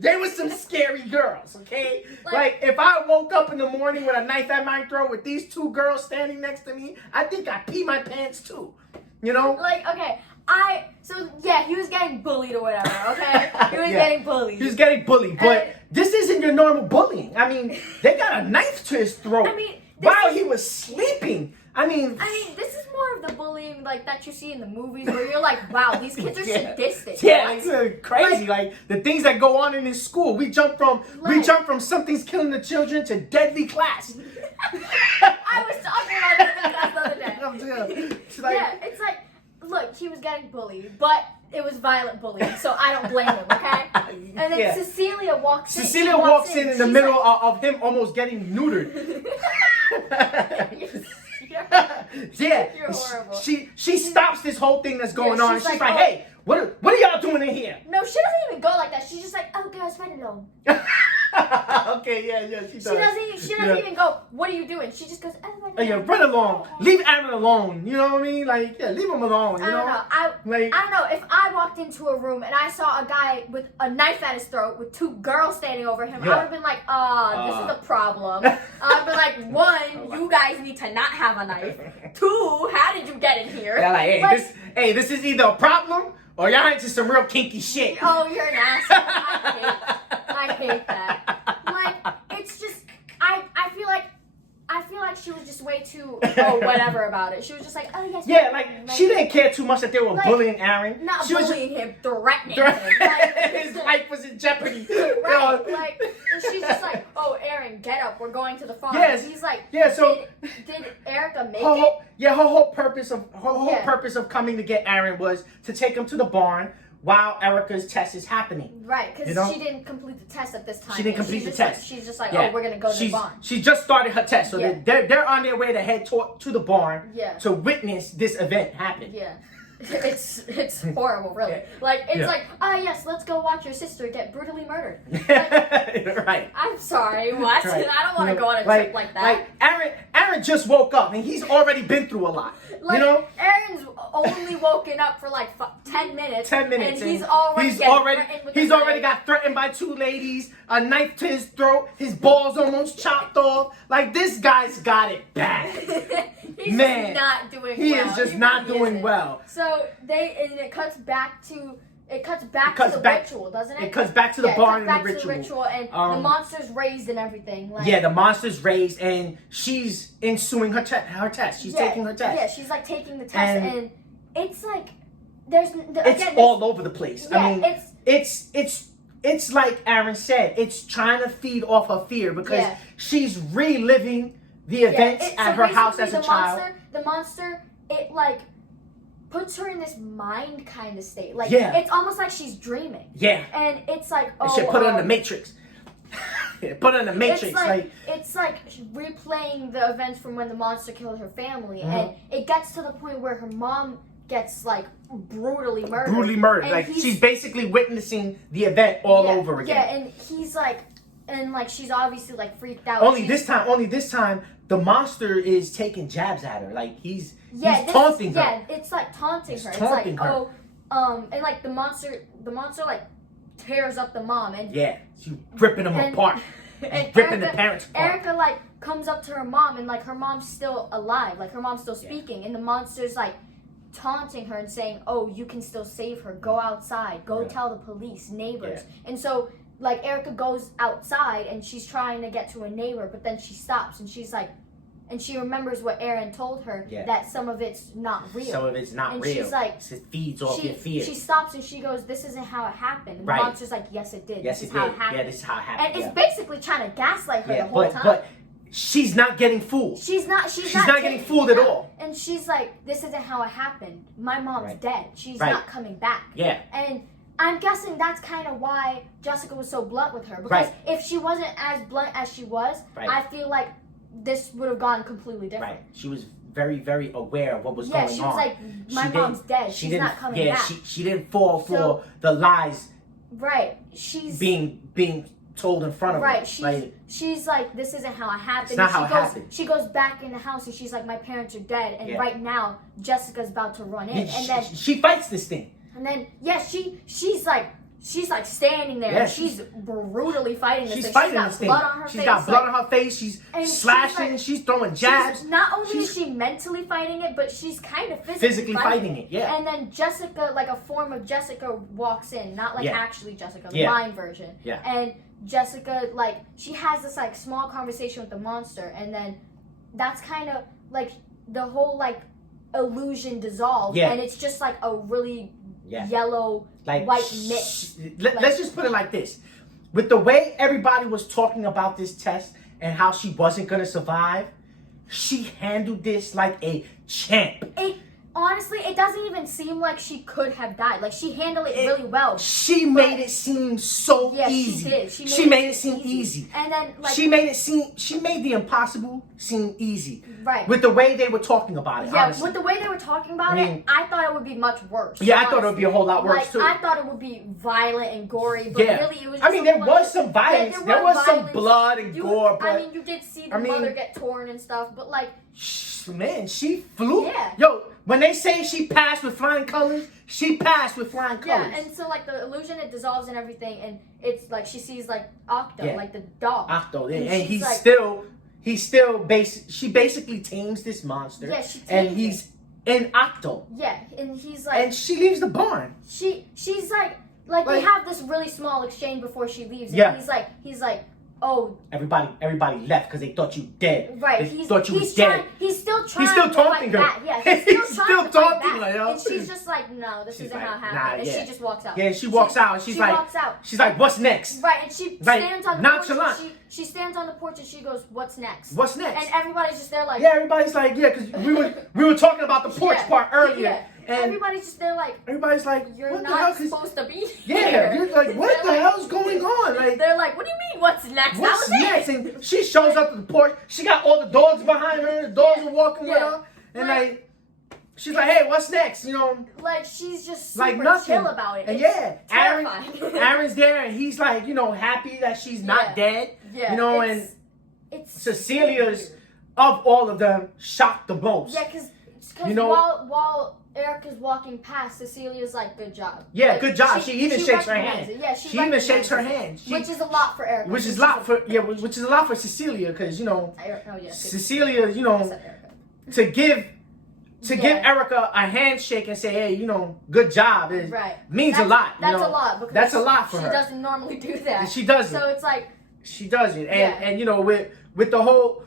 They were some scary girls, okay? Like, if I woke up in the morning with a knife at my throat with these 2 girls standing next to me, I think I'd pee my pants too. You know? Like, okay, he was getting bullied or whatever, okay? He was Yeah. getting bullied. He was getting bullied, but And- this isn't your normal bullying. I mean, they got a knife to his throat I mean, this while is- he was sleeping. I mean, this is more of the bullying like that you see in the movies where you're like, wow, these kids are Yeah. sadistic. yeah, Like, it's crazy. Like the things that go on in his school. We jump from something's killing the children to deadly class. I was talking about this in class the other day. It's like, Yeah, it's like, look, he was getting bullied, but it was violent bullying, so I don't blame him, okay? And then Yeah. Cecilia walks in. Cecilia she walks in the she's middle like- of him almost getting neutered. Yeah, You're horrible. She stops this whole thing that's going on. she's She's like, like, oh. hey, what are y'all doing in here? No, she doesn't even go like that. She's just like, oh, girls, fight alone. Okay, yeah, she does. She doesn't even go, what are you doing? She just goes, oh, run Oh, yeah, along. run along. Leave Aaron alone. You know what I mean? Like, yeah, leave him alone. You I don't know. I don't know. If I walked into a room and I saw a guy with a knife at his throat with 2 girls standing over him, I Yeah. would have been like, this is a problem. I'd be like, 1, you guys need to not have a knife. 2, how did you get in here? They're like, this is either a problem or y'all into some real kinky shit. Oh, you're an asshole. I hate that. Like, it's just, I feel like she was just way too, whatever about it. She was just like, oh, yes. Yeah, like she didn't care too much that they were Like, bullying Aaron. Not She was bullying him, threatening him. Like, his life was in jeopardy. right, like, and she's just like, oh, Aaron, get up, we're going to the farm. Yes. And he's like, Yeah, so- did Erica make her it? whole purpose of coming to get Aaron was to take him to the barn while Erica's test is happening. Right, because You know? she didn't complete the test at this time. She didn't complete the test. She's just like, Yeah. oh, we're gonna go to the barn. She just started her test, so Yeah. they're on their way to head to the barn Yeah. to witness this event happen. Yeah. It's horrible, really. Yeah. Like, it's Yeah. like, yes, let's go watch your sister get brutally murdered. Like, Right. I'm sorry, what? Right. I don't want to You know, go on a trip like that. Like Aaron just woke up and he's already been through a lot. Like, you know? Aaron's only woken up for like 10 minutes. 10 minutes. And he's and already he's getting already threatened with he's a already knife. got threatened by 2 ladies, a knife to his throat, his balls almost chopped off. Like, this guy's got it bad. He's Man, just not doing he well. is just He not really doing isn't. well. So it cuts back to the ritual, doesn't it? It cuts back to the barn and the back to ritual. the ritual, and the monster's raised and everything. Like, Yeah, the monster's raised and she's ensuing her test. She's taking her test. Yeah, she's like taking the test, And it's like there's It's all over the place. Yeah, I mean, it's like Aaron said. It's trying to feed off her fear because Yeah. she's reliving the events at her house as a child. The monster, it like puts her in this mind kind of state. Like, Yeah. it's almost like she's dreaming. Yeah, And it's like, they should put her in the Matrix. Put her in the Matrix, it's like replaying the events from when the monster killed her family, Mm-hmm. and it gets to the point where her mom gets like brutally murdered. brutally. Like, she's basically witnessing the event all over again. Yeah, and he's like, she's obviously like freaked out. Only this time, the monster is taking jabs at her. Like, he's taunting her. Yeah, it's like taunting her. taunting it's like, her. and like the monster like tears up the mom, and Yeah, she's ripping them apart. and Ripping the parents apart. Erica like comes up to her mom, and like her mom's still alive, like her mom's still speaking, and the monster's like taunting her and saying, "Oh, you can still save her. Go outside. Go tell the police, neighbors." Yeah. And so like Erica goes outside and she's trying to get to a neighbor, but then she stops and she's like, and she remembers what Aaron told her, that some of it's not real. Some of it's not and real. She's like, it feeds off your fear. She stops and she goes, "This isn't how it happened." And Right. the monster's like, "Yes, it did. Yes, this it is how did. it happened." Yeah, this is how it happened. And it's basically trying to gaslight her the whole but, time. But she's not getting fooled. She's not getting fooled at all. And she's like, "This isn't how it happened. My mom's dead. She's Right. not coming back." Yeah. And I'm guessing that's kind of why Jessica was so blunt with her. Because if she wasn't as blunt as she was, I feel like this would have gone completely different. Right. She was very, very aware of what was going on. Yeah, she was like, "My mom's dead. She's not coming back." She didn't fall for the lies Right. She's being told in front of her. right. She's like, "This isn't how it happened." It's not how she it goes, happened. She goes back in the house and she's like, "My parents are dead, and right now Jessica's about to run in." And then she fights this thing. And then, she's like standing there. Yeah, and she's brutally fighting this She's thing. fighting She's this got thing. blood on her face. She's got blood on her face. She's and she's slashing. like- She's throwing jabs. Not only is she mentally fighting it, but she's kind of physically fighting it. Yeah. And then Jessica, like a form of Jessica, walks in. Not like actually Jessica, the Yeah. mind version. Yeah. And Jessica, like, she has this like small conversation with the monster, and then that's kind of like the whole like illusion dissolves, and it's just like a really yellow, like white mist. Let's just put it like this: with the way everybody was talking about this test and how she wasn't gonna survive, she handled this like a champ. Honestly, it doesn't even seem like she could have died. Like, she handled it really well. She made it seem so easy. She did. She made it seem easy. And then, like, she made the impossible seem easy. Right. With the way they were talking about it. Yeah, honestly. with the way they were talking about it, I thought it would be much worse. Yeah, honestly. I thought it would be a whole lot worse too. I thought it would be violent and gory, but really it was just there was some violence. There was some blood and gore, but I mean, you did see the mother get torn and stuff, but like, man, she flew. Yeah. Yo, when they say she passed with flying colors, she passed with flying colors. Yeah, and so like the illusion, it dissolves and everything, and it's like she sees like Octo, like the dog. Octo, and she's she basically tames this monster. Yeah, she tames and he's in Octo. Yeah, and he's like, and she leaves the barn. She's like they have this really small exchange before she leaves. And he's like, "Oh, everybody left because they thought you dead. Right, they thought you was dead. He's still trying. He's still taunting her. Back. Yeah, he's still taunting her. Yo. And she's just like, "No, this isn't how it happened." And she just walks out. Yeah, she walks out. And she's like, "What's next?" Right, and she stands on the nonchalant. porch. She stands on the porch and she goes, "What's next?" What's next? And everybody's just there like, everybody's like, because we were talking about the porch part earlier. And everybody's just there like, everybody's like, you're what the hell? not 'Cause- supposed to be yeah, here. you're like, what They're the like- hell's going on? Like, they're like, what do you mean? What's next? what's That was next? it. And she shows up to the porch. She got all the dogs behind her. The dogs are walking with Yeah. her. And Like- like, she's like, hey, what's next? You know, Like she's just super like nothing. chill about it. And It's yeah, terrifying. Aaron's there, and he's like, you know, happy that she's not dead. Yeah, You know, and it's Cecilia's, weird. of all of them, shocked the most. Yeah, because You know- while Erica's walking past, Cecilia's like, good job. Yeah, Like, good job. She even shakes her recognizes hand. it. Yeah, She even shakes her hand. She- which is a lot for Erica. which is she's a lot for which is a lot for Cecilia, because you know, Oh yeah, Cecilia, you I know, said Erica. to give Erica a handshake and say, hey, you know, good job, it Right. means a lot. You That's know? a lot because That's a lot for she her. doesn't normally do that. She doesn't. So it's like, She doesn't, and Yeah. and you know, with the whole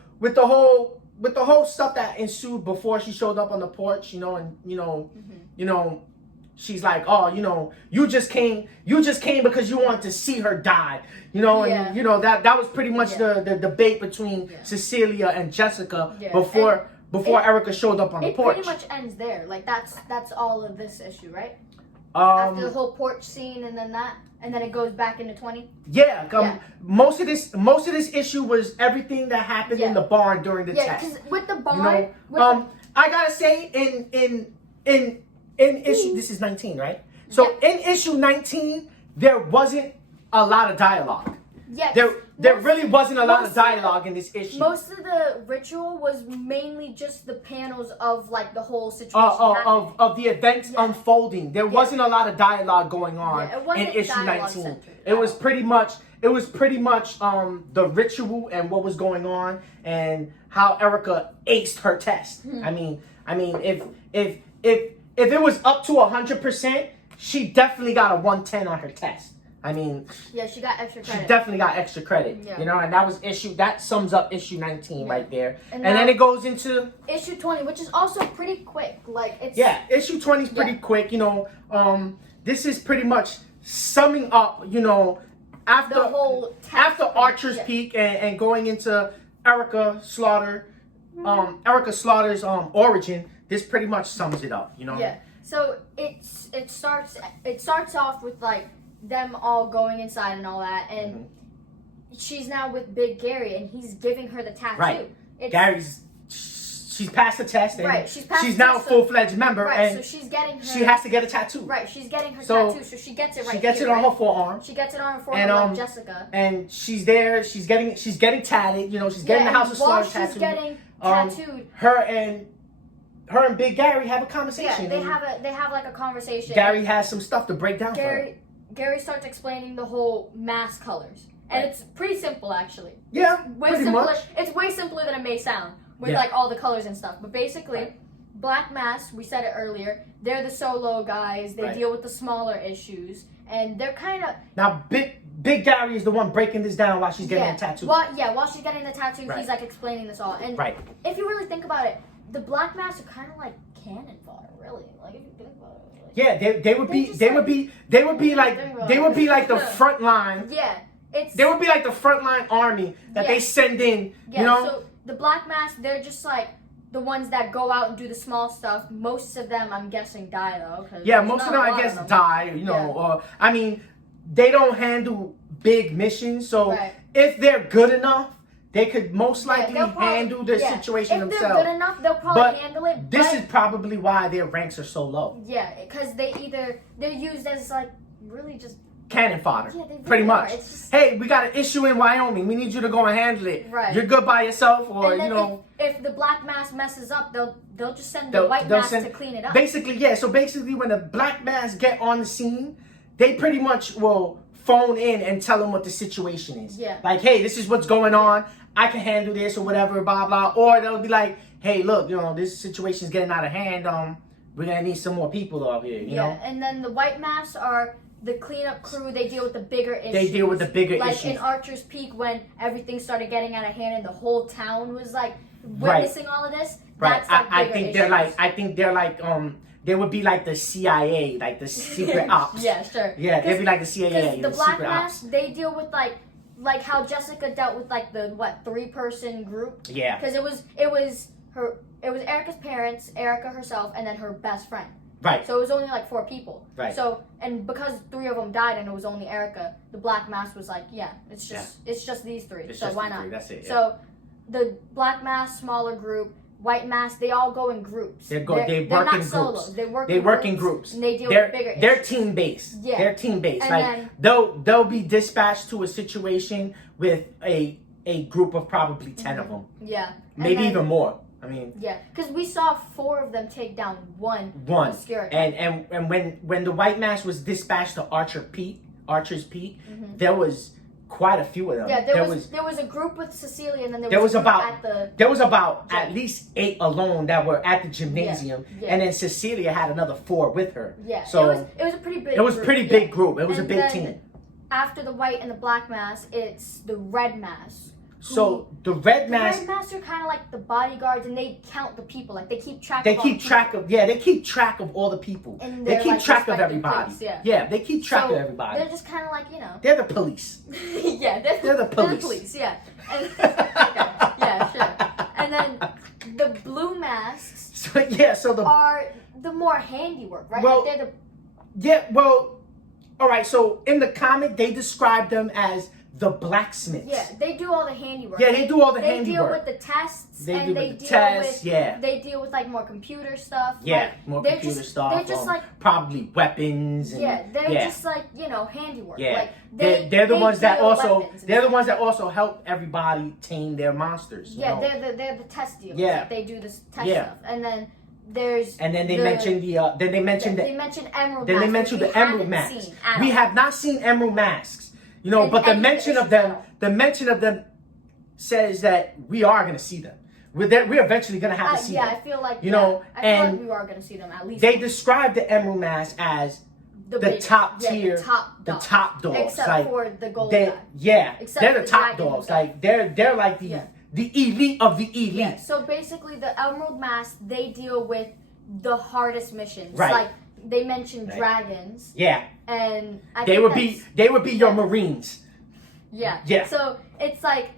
stuff that ensued before she showed up on the porch, you know, and you know, she's like, oh, you know, you just came because you wanted to see her die, you know, and Yeah. you know that was pretty much Yeah. the debate between Yeah. Cecilia and Jessica Yeah. before it- Erica showed up on the it porch. pretty much ends there. Like that's all of this issue, right? After the whole porch scene and then it goes back into 20. Yeah, Yeah. most of this issue was everything that happened in Yeah. the barn during the Yeah, test. because with the barn, You know, with I gotta say in issue, this is 19, right? So in issue 19, there wasn't a lot of dialogue. yeah, There really wasn't a lot of most- dialogue in this issue. Most of the ritual was mainly just the panels of like the whole situation happening. of the events Yeah. unfolding. There wasn't a lot of dialogue going on Yeah, it wasn't in issue dialogue 19. centered It was pretty much the ritual and what was going on and how Erica aced her test. Hmm. I mean if it was up to 100%, she definitely got a 110 on her test. I mean, Yeah, she got extra she credit. definitely got extra credit, Yeah. you know, and that sums up issue 19 Yeah. right there. And And then now- it goes into Issue 20, which is also pretty quick. Like it's issue 20 is pretty Yeah. quick, you know. This is pretty much summing up, you know, after the whole after test. Archer's Yeah. Peak and going into Erica Slaughter's origin. This pretty much sums it up, you know. Yeah. So it starts off with like them all going inside and all that, and Mm-hmm. she's now with Big Gary, and he's giving her the tattoo. Right. It's, She's passed the test, and Right, she's passed the now a test, so- full-fledged member, right. and So she's getting her. she has to get a tattoo. Right. She's getting her So, tattoo, so she gets it right. She gets here, it on right? her forearm, She gets it on her forearm And, like Jessica. and she's there. She's getting tatted. You know, she's getting the House of While Slaughter she's tattoo. getting Um, tattooed. Her and Big Gary have a Yeah, conversation. they have like a conversation. Gary has some stuff to break down for her. Gary starts explaining the whole mask colors, and Right. it's pretty simple actually. Yeah, Way pretty simpler. much. It's way simpler than it may sound with Yeah. like all the colors and stuff. But basically, Right. Black Mask, we said it earlier, they're the solo guys. They Right. deal with the smaller issues, and they're kind of Now, Big Gary is the one breaking this down while she's getting a tattoo. While she's getting the tattoo, Right. he's like explaining this all. And Right. if you really think about it, the Black Masks are kind of like cannon fodder, really. Like if you think about it. Like, Yeah, they would be just they like- would be like the front line. yeah, it's They would be like the frontline army that Yeah. they send in. yeah. You know, So the Black Mask, they're just like the ones that go out and do the small stuff. Most of them, I'm guessing, die though. 'Cause yeah, there's most of not them a I lot guess them. die. You know, Yeah. or I mean, they don't handle big missions. So Right. if they're good enough, they could most Yeah, likely they'll probably- handle the yeah. situation if themselves. they're good enough, they'll probably But handle it. This but, is probably why their ranks are so low. yeah, because they're used as like really just Cannon fodder, Yeah, they really pretty are. much. It's just- Hey, we got an issue in Wyoming. We need you to go and handle it. Right. You're good by yourself, or and then you know. if the Black Mask messes up, they'll just send the They'll- White they'll Mask send- to clean it up. Basically, yeah. So basically, when the Black Mass get on the scene, they pretty much will phone in and tell them what the situation is. Yeah. Like, hey, this is what's going on. I can handle this or whatever, blah blah. Or they'll be like, hey, look, you know, this situation's getting out of hand. We're gonna need some more people out here. You know. And then the White Masks are the cleanup crew. They deal with the bigger issues. They deal with the bigger like issues. in Archer's Peak when everything started getting out of hand and the whole town was like Right. witnessing all of this. Right. That's like I bigger think issues. they're like they would be like the CIA, like the secret ops. Yeah, sure. Yeah, they'd be like the CIA, Because the Black secret ops. Mask, they deal with like how Jessica dealt with like the 3-person group. Yeah. Because it was Erica's parents, Erica herself, and then her best friend. Right. So it was only like 4 people. Right. So, and because 3 of them died and it was only Erica, the Black Mask was like, yeah, it's just these 3. It's so just why these not? 3, that's it. Yeah. So the Black Mask, smaller group, White Mask, they all go in groups. They They're work not in solos. groups. They work in groups. And they deal they're, with bigger They're issues. team based. Yeah. They're team based. And Like then, they'll be dispatched to a situation with a group of probably 10 of them. Yeah. Maybe even more. I mean, yeah, because we saw 4 of them take down one. Obscure. And when the White Mask was dispatched to Archer's Peak, there was quite a few of them. Yeah, there was a group with Cecilia, and then there was about at least 8 alone that were at the gymnasium, and then Cecilia had another 4 with her. Yeah, so it was a pretty big. It was group. pretty big group. It was and a big then, team. After the White and the Black Mask, it's the Red Mask. So the Red Mask. The Red Mask are kind of like the bodyguards, and they count the people. Like they keep track. They of keep track of they keep track of all the people. And they keep like track of everybody. Place, yeah, they keep track of everybody. They're just kind of like They're the police. yeah, they're the police. Yeah. And, okay, yeah, sure. And then the Blue Masks. So the are the more handiwork, right? Well, like they're the. Yeah. Well. All right. So in the comic, they describe them as the blacksmiths. Yeah, they do all the handiwork. Yeah, they do all the handiwork. handiwork. They deal with the tests. They and deal they with the deal tests. with, Yeah. They deal with like more computer stuff. Yeah, like, more they're computer just, stuff. They're just like probably weapons. And, they're just like handiwork. Yeah, like they're the ones that also weapons help everybody tame their monsters. Yeah, they're the test dealers. Yeah, like, they do this test stuff, and then. And then they mentioned the Emerald Mask. Then they mentioned the Emerald Masks. We have not seen Emerald Masks, but the mention of them says that we are going to see them. We're eventually going to have to see them. I feel like I feel like we are going to see them at least. They described the Emerald Mask as the top tier, the top dogs, except for the gold guy. Yeah, except they're the top dogs. Like they're like the elite of the elite. Yeah, so basically the Emerald Mask, they deal with the hardest missions. Right. Like they mentioned dragons. Yeah. And they would be your Marines. Yeah. Yeah. So it's like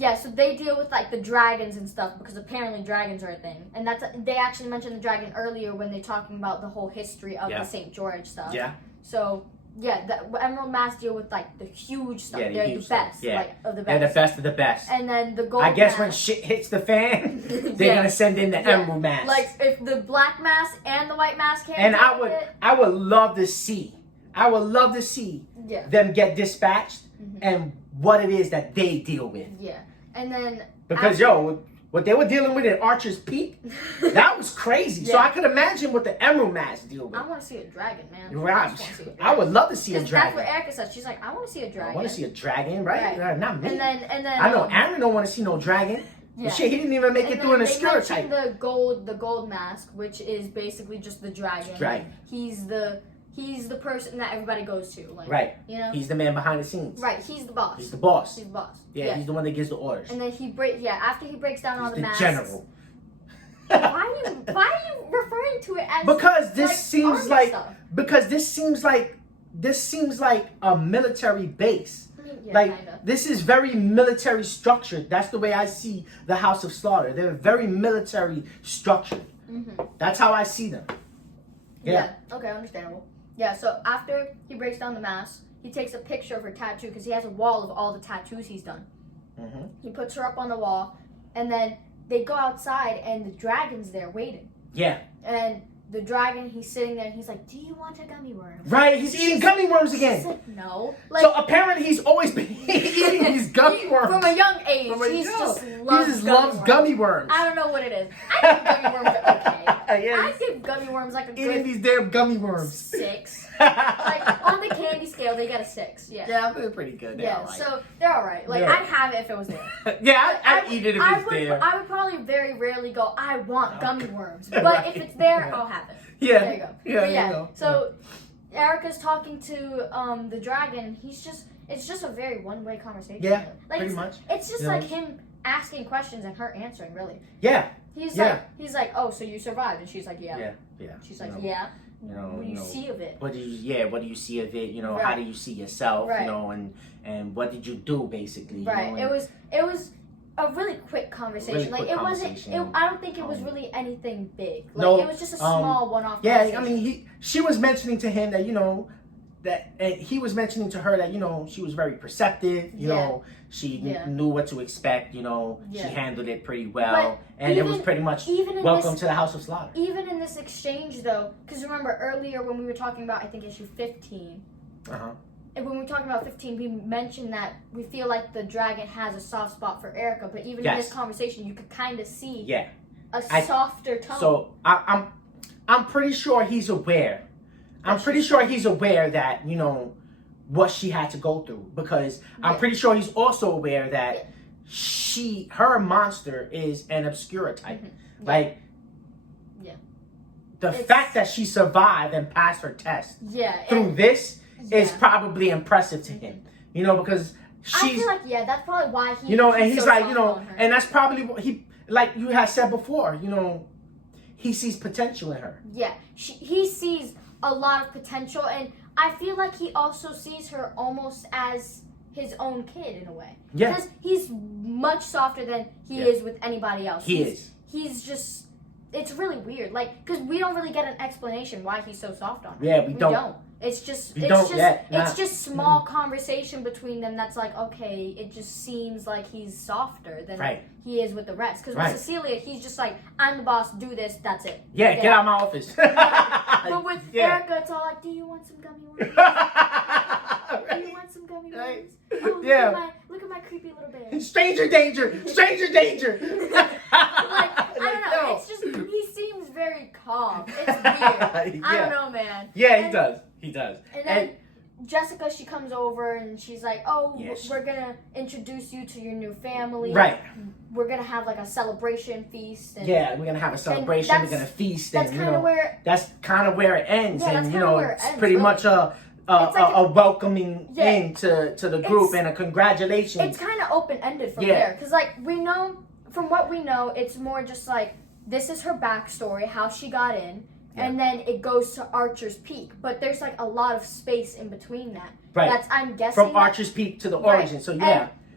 so they deal with like the dragons and stuff because apparently dragons are a thing. And they actually mentioned the dragon earlier when they're talking about the whole history of the St. George stuff. Yeah. So the Emerald Mask deal with like the huge stuff. Yeah, they're the best, of the best. They're the best of the best. And then the gold. I guess mask, when shit hits the fan, they're gonna send in the Emerald Mask. Like if the Black Mask and the White Mask came. And I would love to see them get dispatched and what it is that they deal with. Yeah, and then because what they were dealing with at Archer's Peak, that was crazy. So I could imagine what the Emerald Mask deal with. I want to see a dragon, man. Right. I would love to see a dragon. That's what Erica said. She's like, I want to see a dragon. I want to see a dragon, right? Not me. And then I know Aaron don't want to see no dragon. Yeah. Shit, he didn't even make it through an obscure type. The gold mask, which is basically just the dragon. Right. He's the person that everybody goes to. Like, right. He's the man behind the scenes. Right. He's the boss. He's the boss. He's the boss. Yeah. He's the one that gives the orders. And then after he breaks down all the masks. General. Why are you referring to it as? Because this seems like stuff? this seems like a military base. Yeah, kinda. This is very military structured. That's the way I see the House of Slaughter. They're very military structured. Mm-hmm. That's how I see them. Yeah. Okay, understandable. Yeah, so after he breaks down the mask, he takes a picture of her tattoo because he has a wall of all the tattoos he's done. Mm-hmm. He puts her up on the wall, and then they go outside, and the dragon's there waiting. Yeah. And the dragon, he's sitting there, and he's like, "Do you want a gummy worm?" Right, he's eating gummy worms again. Said, no. So apparently he's always been eating these gummy worms. From a young age. He just loves gummy worms. I don't know what it is. I think gummy worms are okay. I give gummy worms like a good eating these damn gummy worms. 6. Like on the candy scale, they get a 6. Yeah. Yeah, they're pretty good. So they're all right. Like I'd have it if it was there. Yeah, I'd eat it if it's there. I would probably very rarely go, I want gummy worms. But if it's there, I'll have it. Yeah. There you go. Yeah. There you go. So Erica's talking to the dragon. It's just a very one-way conversation. Yeah. Like, pretty much. It's just like him asking questions and her answering. Really. Yeah. He's like, oh, so you survived, and she's like, yeah. Yeah. She's like, yeah. What do you see of it? What do you see of it? How do you see yourself? Right. And what did you do basically? Right. It was a really quick conversation. Really Like quick it wasn't. conversation. I don't think it was really anything big. Like No, it was just a small one-off. Yeah, I conversation. mean, she was mentioning to him that and he was mentioning to her that she was very perceptive. You know, she knew what to expect. She handled it pretty well, and it was pretty much welcome to the House of Slaughter. Even in this exchange, though, because remember earlier when we were talking about, I think issue 15. And when we were talking about 15, we mentioned that we feel like the dragon has a soft spot for Erica, but even in this conversation, you could kind of see a softer tone. So I'm pretty sure he's aware. I'm pretty sure he's aware that what she had to go through, because I'm pretty sure he's also aware that her monster is an Obscura type. Like the fact that she survived and passed her test through this is probably impressive to him. Because she's. I feel like that's probably why he. And he's so like and that's probably what he, like you had said before. He sees potential in her. Yeah, he sees a lot of potential, and I feel like he also sees her almost as his own kid in a way. Yeah. Because he's much softer than he is with anybody else. He's just, it's really weird. Like, because we don't really get an explanation why he's so soft on her. Yeah, we don't. It's just, it's just small conversation between them that's like, okay, it just seems like he's softer than he is with the rest. Because with Cecilia, he's just like, I'm the boss, do this, that's it. Yeah, get out of my office. But with Erica, it's all like, do you want some gummy worms? Do you want some gummy worms? Oh, look at my creepy little bear. Stranger danger! Stranger danger! Like, I don't know. It's just, he seems very calm. It's weird. I don't know, man. Yeah, he does. He does. And then Jessica, she comes over and she's like, oh, we're going to introduce you to your new family. Right. We're going to have like a celebration feast. And, we're going to have a celebration. We're going to feast. That's kind of where... That's kind of where it ends. Yeah, and, it's it's pretty much a welcoming end to the group and a congratulations. It's kind of open-ended from there. Because, like, we know, from what we know, it's more just like, this is her backstory, how she got in. And then it goes to Archer's Peak, but there's like a lot of space in between that. Right. I'm guessing from Archer's Peak to the origin. So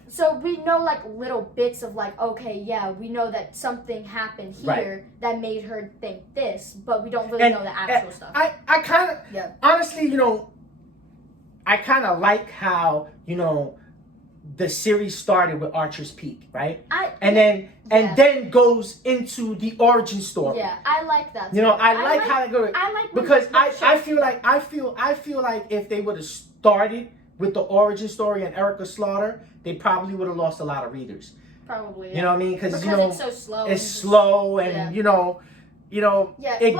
so we know like little bits of like, okay, we know that something happened here that made her think this, but we don't really know the actual stuff. I kind of honestly, I kind of like how the series started with Archer's Peak, right? And then goes into the origin story. Yeah, I like that. I like how it goes. I like because I feel like if they would have started with the origin story and Erica Slaughter, they probably would have lost a lot of readers. Probably. You know what I mean? Because it's so slow. It's slow, and it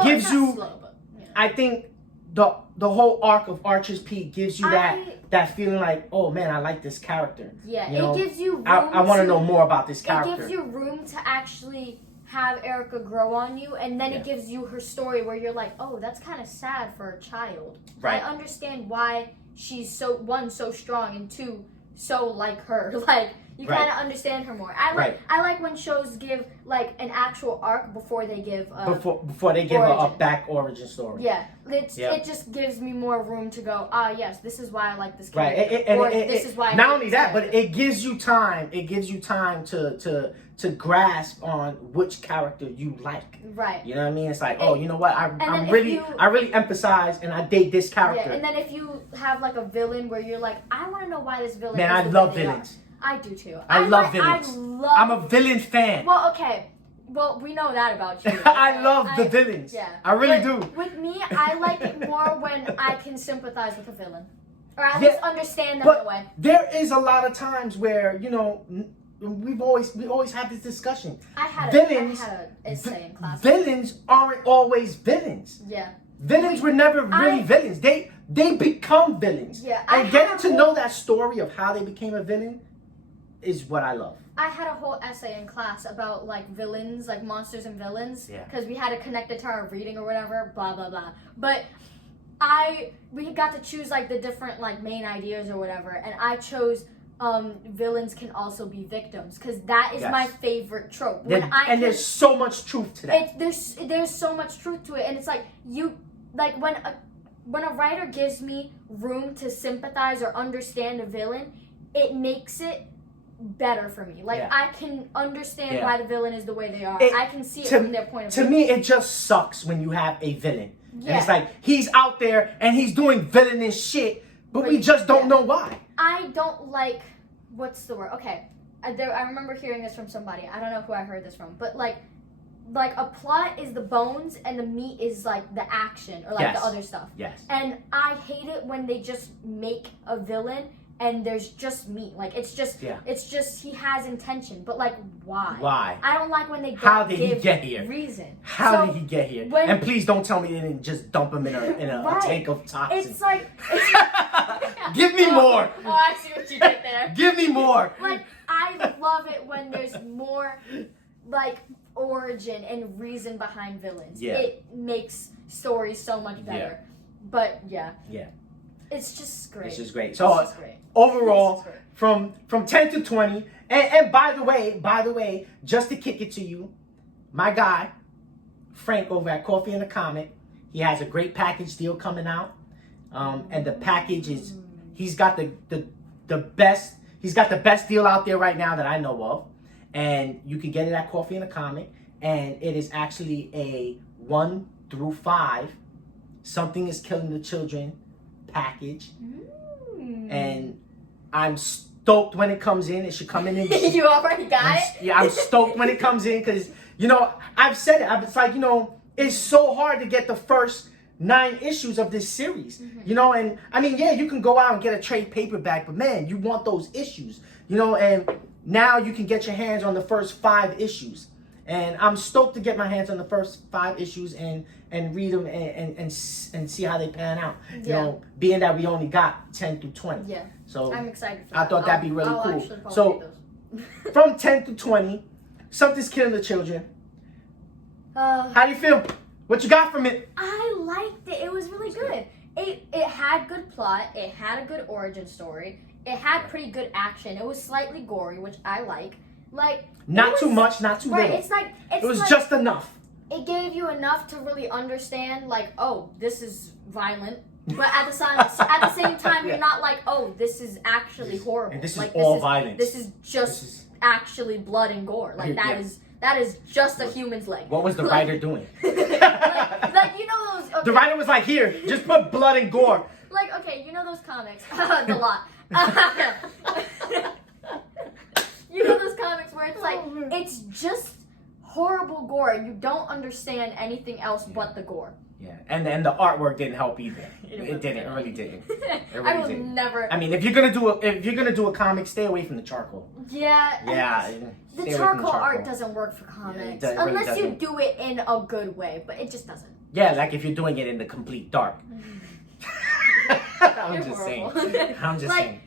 gives you. Slow, but, I think the whole arc of Archer's Peak gives you that feeling like, oh man, I like this character. Yeah, it gives you room I want to know more about this character. It gives you room to actually have Erica grow on you, and then it gives you her story where you're like, oh, that's kind of sad for a child. Right. I understand why she's so strong, and two, so like her. Like, you kind of understand her more. I like when shows give like an actual arc before they give before they give a back origin story. Yeah, it just gives me more room to go. Yes, this is why I like this character. This is why. Not only that, but it gives you time. It gives you time to grasp on which character you like. Right. You know what I mean? It's like, oh, you know what? I really emphasize and I date this character. Yeah, and then if you have like a villain where you're like, I want to know why this villain. Man, I love villains. I do too. I love villains. I'm a villain fan. Well, okay. Well, we know that about you. I love the villains. Yeah. I really do. With me, I like it more when I can sympathize with a villain. Or at least understand them in a way. There is a lot of times where, we always have this discussion. I had an essay in class. Villains aren't always villains. Yeah. Villains were never really villains. They become villains. Yeah. And getting to know that story of how they became a villain is what I love. I had a whole essay in class about like villains, like monsters and villains, because we had to connect it to our reading or whatever, blah blah blah. But we got to choose like the different like main ideas or whatever, and I chose villains can also be victims, because that is my favorite trope. There's so much truth to that. There's so much truth to it, and it's like when a writer gives me room to sympathize or understand a villain, it makes it better for me. Like, Yeah. I can understand Yeah. why the villain is the way they are. It- I can see it to- from their point of To view. me, it just sucks when you have a villain. Yeah. And it's like, he's out there and he's doing villainous shit, but we But- just don't yeah. know why. I don't like, what's the word? Okay, I remember hearing this from somebody. I don't know who I heard this from, but like a plot is the bones and the meat is like the action or like Yes. the other stuff. Yes. And I hate it when they just make a villain and there's just meat. Like it's just he has intention, but like why? Why? I don't like when they don't How did he give get here? reason. How So did he get here? when- And please don't tell me they didn't just dump him in a Right. tank of toxins. It's like Give me more. Oh, I see what you did there. Give me more. Like I love it when there's more like origin and reason behind villains. Yeah. It makes stories so much better. But yeah. Yeah. It's just great. It's just great. It's So just great. overall, It's just great. from 10 to 20, and by the way, just to kick it to you, my guy, Frank over at Coffee and the Comic, he has a great package deal coming out. And the package is, he's got the best deal out there right now that I know of. And you can get it at Coffee and the Comic. And it is actually a 1 through 5, Something is Killing the Children package. And I'm stoked when it comes in. It should come in. You already got it? Yeah, I'm stoked when it comes in because, I've said it. It's like, it's so hard to get the first 9 issues of this series. And I mean, yeah, you can go out and get a trade paperback, but man, you want those issues, and now you can get your hands on the first 5 issues. And I'm stoked to get my hands on the first 5 issues and read them and see how they pan out. Being that we only got 10 through 20. Yeah. So I'm excited for I that. thought that'd be really I'll cool. actually probably So read those. from 10 to 20, Something's Killing the Children. How do you feel? What you got from it? I liked it. It was really good. It had good plot. It had a good origin story. It had pretty good action. It was slightly gory, which I like. Not it too was- much, not too Right. little. It's It was like, just enough. it gave you enough to really understand, like, oh, this is violent. But at the same time, Yeah. you're not like, oh, this is actually horrible. And this is like, all violence. This is just This is- actually blood and gore. Like Yeah. that is just a human's leg. What was the writer doing? like you know those. Okay, The writer was like, here, just put blood and gore. like okay, you know those comics. The lot. You know those comics where it's like it's just horrible gore and you don't understand anything else but the gore. Yeah, and the artwork didn't help either. It was didn't. It bad. really didn't. I will didn't. never. I mean, if you're gonna do a comic, stay away from the charcoal. Yeah. Yeah. The stay away from the charcoal art doesn't work for comics it really unless you doesn't. do it in a good way, but it just doesn't. Yeah, like if you're doing it in the complete dark. I'm You're just saying. horrible. I'm just Like, saying.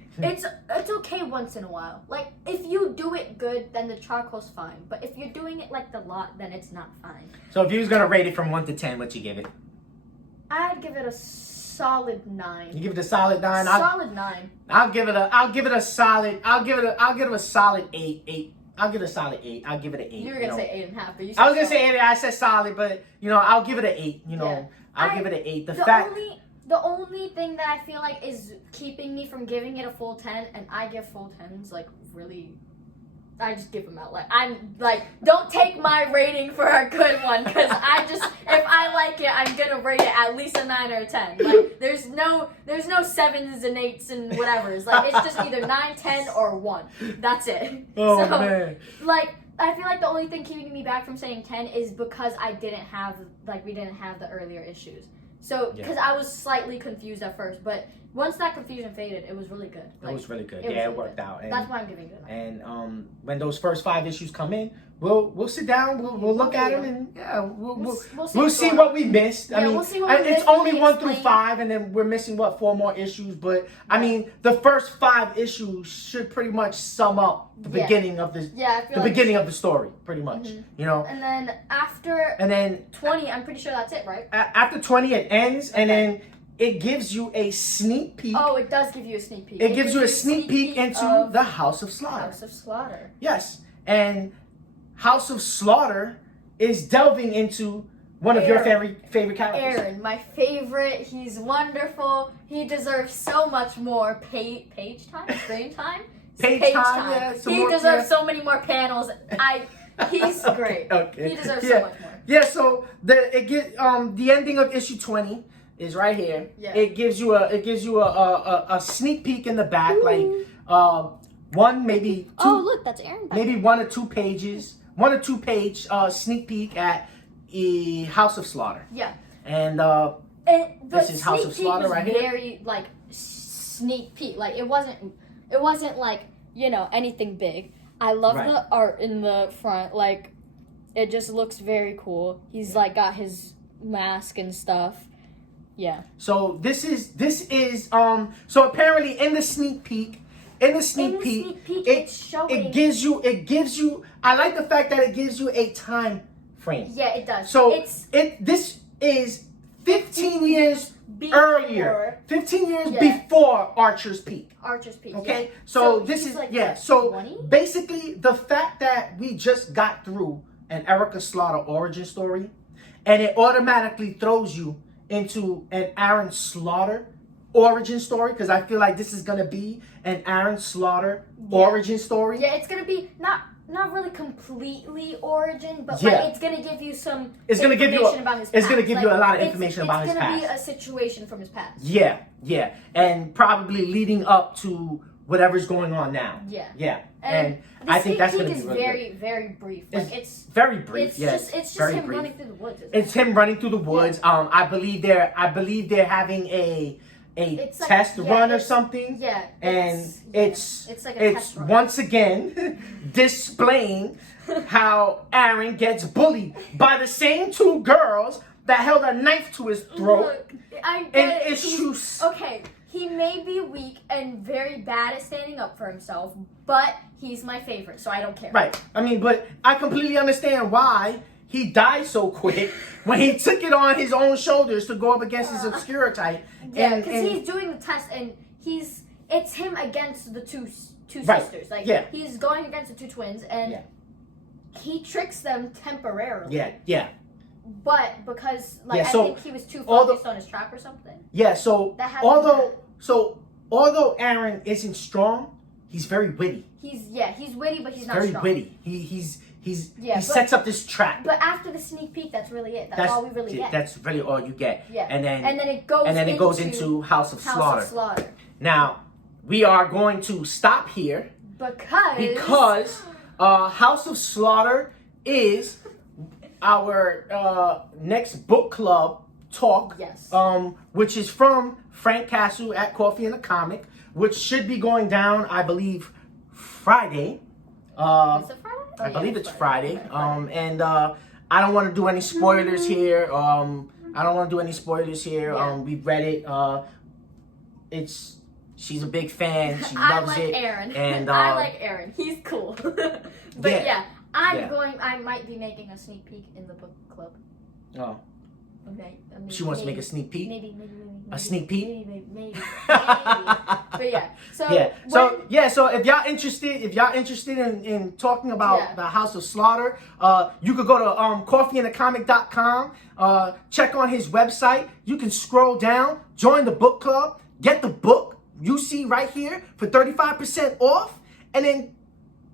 It's okay once in a while. Like if you do it good, then the charcoal's fine. But if you're doing it like the lot, then it's not fine. So if you was gonna rate it from 1 to 10, what you give it? I'd give it a solid 9. You give it a solid 9. Solid 9. I'll give it a solid 8. I'll give it a solid 8. I'll give it a solid 8. I'll give it an 8. You were gonna say 8.5, but you said I was gonna solid. say 8. I said solid, but I'll give it an 8. Yeah. I'll give it an 8. The only thing that I feel like is keeping me from giving it a full 10, and I give full 10s like really. I just give them out. Like I'm like, don't take my rating for a good one, because if I like it, I'm gonna rate it at least a 9 or a 10. Like there's no 7s and 8s and whatever's. Like it's just either 9, 10, or 1. That's it. Oh So, man. Like I feel like the only thing keeping me back from saying 10 is because we didn't have the earlier issues. So, because I was slightly confused at first, but once that confusion faded, it was really good. It was really good. it Yeah, was it worked good. out. That's why I'm giving it. And when those first 5 issues come in, we'll sit down. We'll look at them and we'll see what we missed. Yeah, I mean, we'll see what we it's missed, only we'll 1 through explain. 5, and then we're missing 4 more issues. But I mean, the first 5 issues should pretty much sum up the beginning of the beginning of the story, pretty much. And then after 20, I'm pretty sure that's it, right? After 20, it ends, and then it gives you a sneak peek. Oh, it does give you a sneak peek. It gives you a sneak peek into of the House of Slaughter. House of Slaughter. Yes, and House of Slaughter is delving into one of your favorite characters. Aaron, my favorite. He's wonderful. He deserves so much more page time, screen time. Page time, yeah, some he more, deserves yeah. so many more panels. He's great. Okay. He deserves Yeah. so much more. Yeah, so the ending of issue 20 is right here. Yeah. It gives you a sneak peek in the back, like one maybe two, Oh, look, that's Aaron. maybe 1 or 2 pages, 1 or 2 page sneak peek at a House of Slaughter. Yeah. And The this is House of sneak peek Slaughter was right here. very like sneak peek. Like it wasn't like anything big. I love Right. the art in the front. Like, it just looks very cool. He's like got his mask and stuff. Yeah. so this is so apparently in the sneak peek. It's showing. It gives you. I like the fact that it gives you a time frame. Yeah, it does. So it's this is 15 years before earlier. 15 years Yeah. before Archer's Peak. Archer's Peak. Okay, Yeah. so he's this is like, yeah. what, So 20? basically, the fact that we just got through an Erica Slaughter origin story, and it automatically throws you into an Aaron Slaughter origin story, because I feel like this is gonna be an Aaron Slaughter origin story. Yeah, it's gonna be not really completely origin, but Yeah. like it's gonna give you some. It's gonna give you information about his past. it's gonna give you a lot of It's- information about his past. It's gonna be a situation from his past. Yeah, and probably leading up to whatever's going on now. Yeah. And the I think sneak that's peek gonna be is really very, very brief. Like it's very brief. it's Yes, just very him brief. running through the woods. isn't It's it? him running through the woods. I believe they're having a It's like- test yeah, run or it's- something. Yeah. And it's like a it's test run. once again displaying how Aaron gets bullied by the same 2 girls that held a knife to his throat. Look, I in get it. issues. Okay, he may be weak and very bad at standing up for himself, but he's my favorite, so I don't care. Right. I mean, but I completely understand why he died so quick when he took it on his own shoulders to go up against his obscure type. Yeah, because he's doing the test, and it's him against the two Right. sisters. Like Yeah. he's going against the 2 twins, and Yeah. he tricks them temporarily. Yeah. But because Yeah, I so think he was too although- focused on his trap or something. Yeah, so That happened although Aaron isn't strong, he's very witty. He's witty, but he's not Very strong. witty. He Yeah, but- sets up this trap. But after the sneak peek, that's really it. That's all we really get. That's really all you get. Yeah. And then it goes into House of House Slaughter. of Slaughter. Now, we are going to stop here because House of Slaughter is our next book club talk. Yes. Which is from Frank Castle at Coffee and a Comic, which should be going down, I believe, Friday. Is it Friday? I believe it's Friday. And I don't want to do any spoilers here. Yeah. We've read it. She's a big fan. She I loves like it. Aaron. And I like Aaron. He's cool. But Yeah. I might be making a sneak peek in the book club. Oh, Okay. I mean, she wants to make a maybe. sneak peek. Maybe. A sneak peek? Maybe. But yeah. So So if y'all interested in talking about Yeah. the House of Slaughter, you could go to coffeeandacomic.com, check on his website. You can scroll down, join the book club, get the book you see right here for 35% off, and then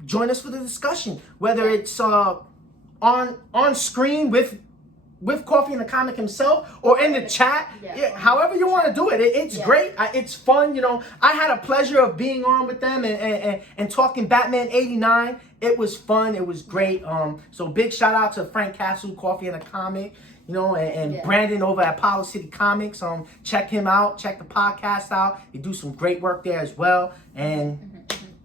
join us for the discussion, whether it's on screen with Coffee and the Comic himself or in the chat. Yeah. However you want to do it. It's Yeah. great. It's fun. You know, I had a pleasure of being on with them and talking Batman 89. It was fun. It was great. So big shout out to Frank Castle, Coffee and a Comic, you know, and Yeah. Brandon over at Apollo City Comics. Check him out. Check the podcast out. They do some great work there as well. And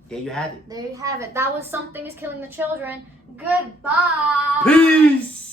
there you have it. There you have it. That was Something is Killing the Children. Goodbye. Peace.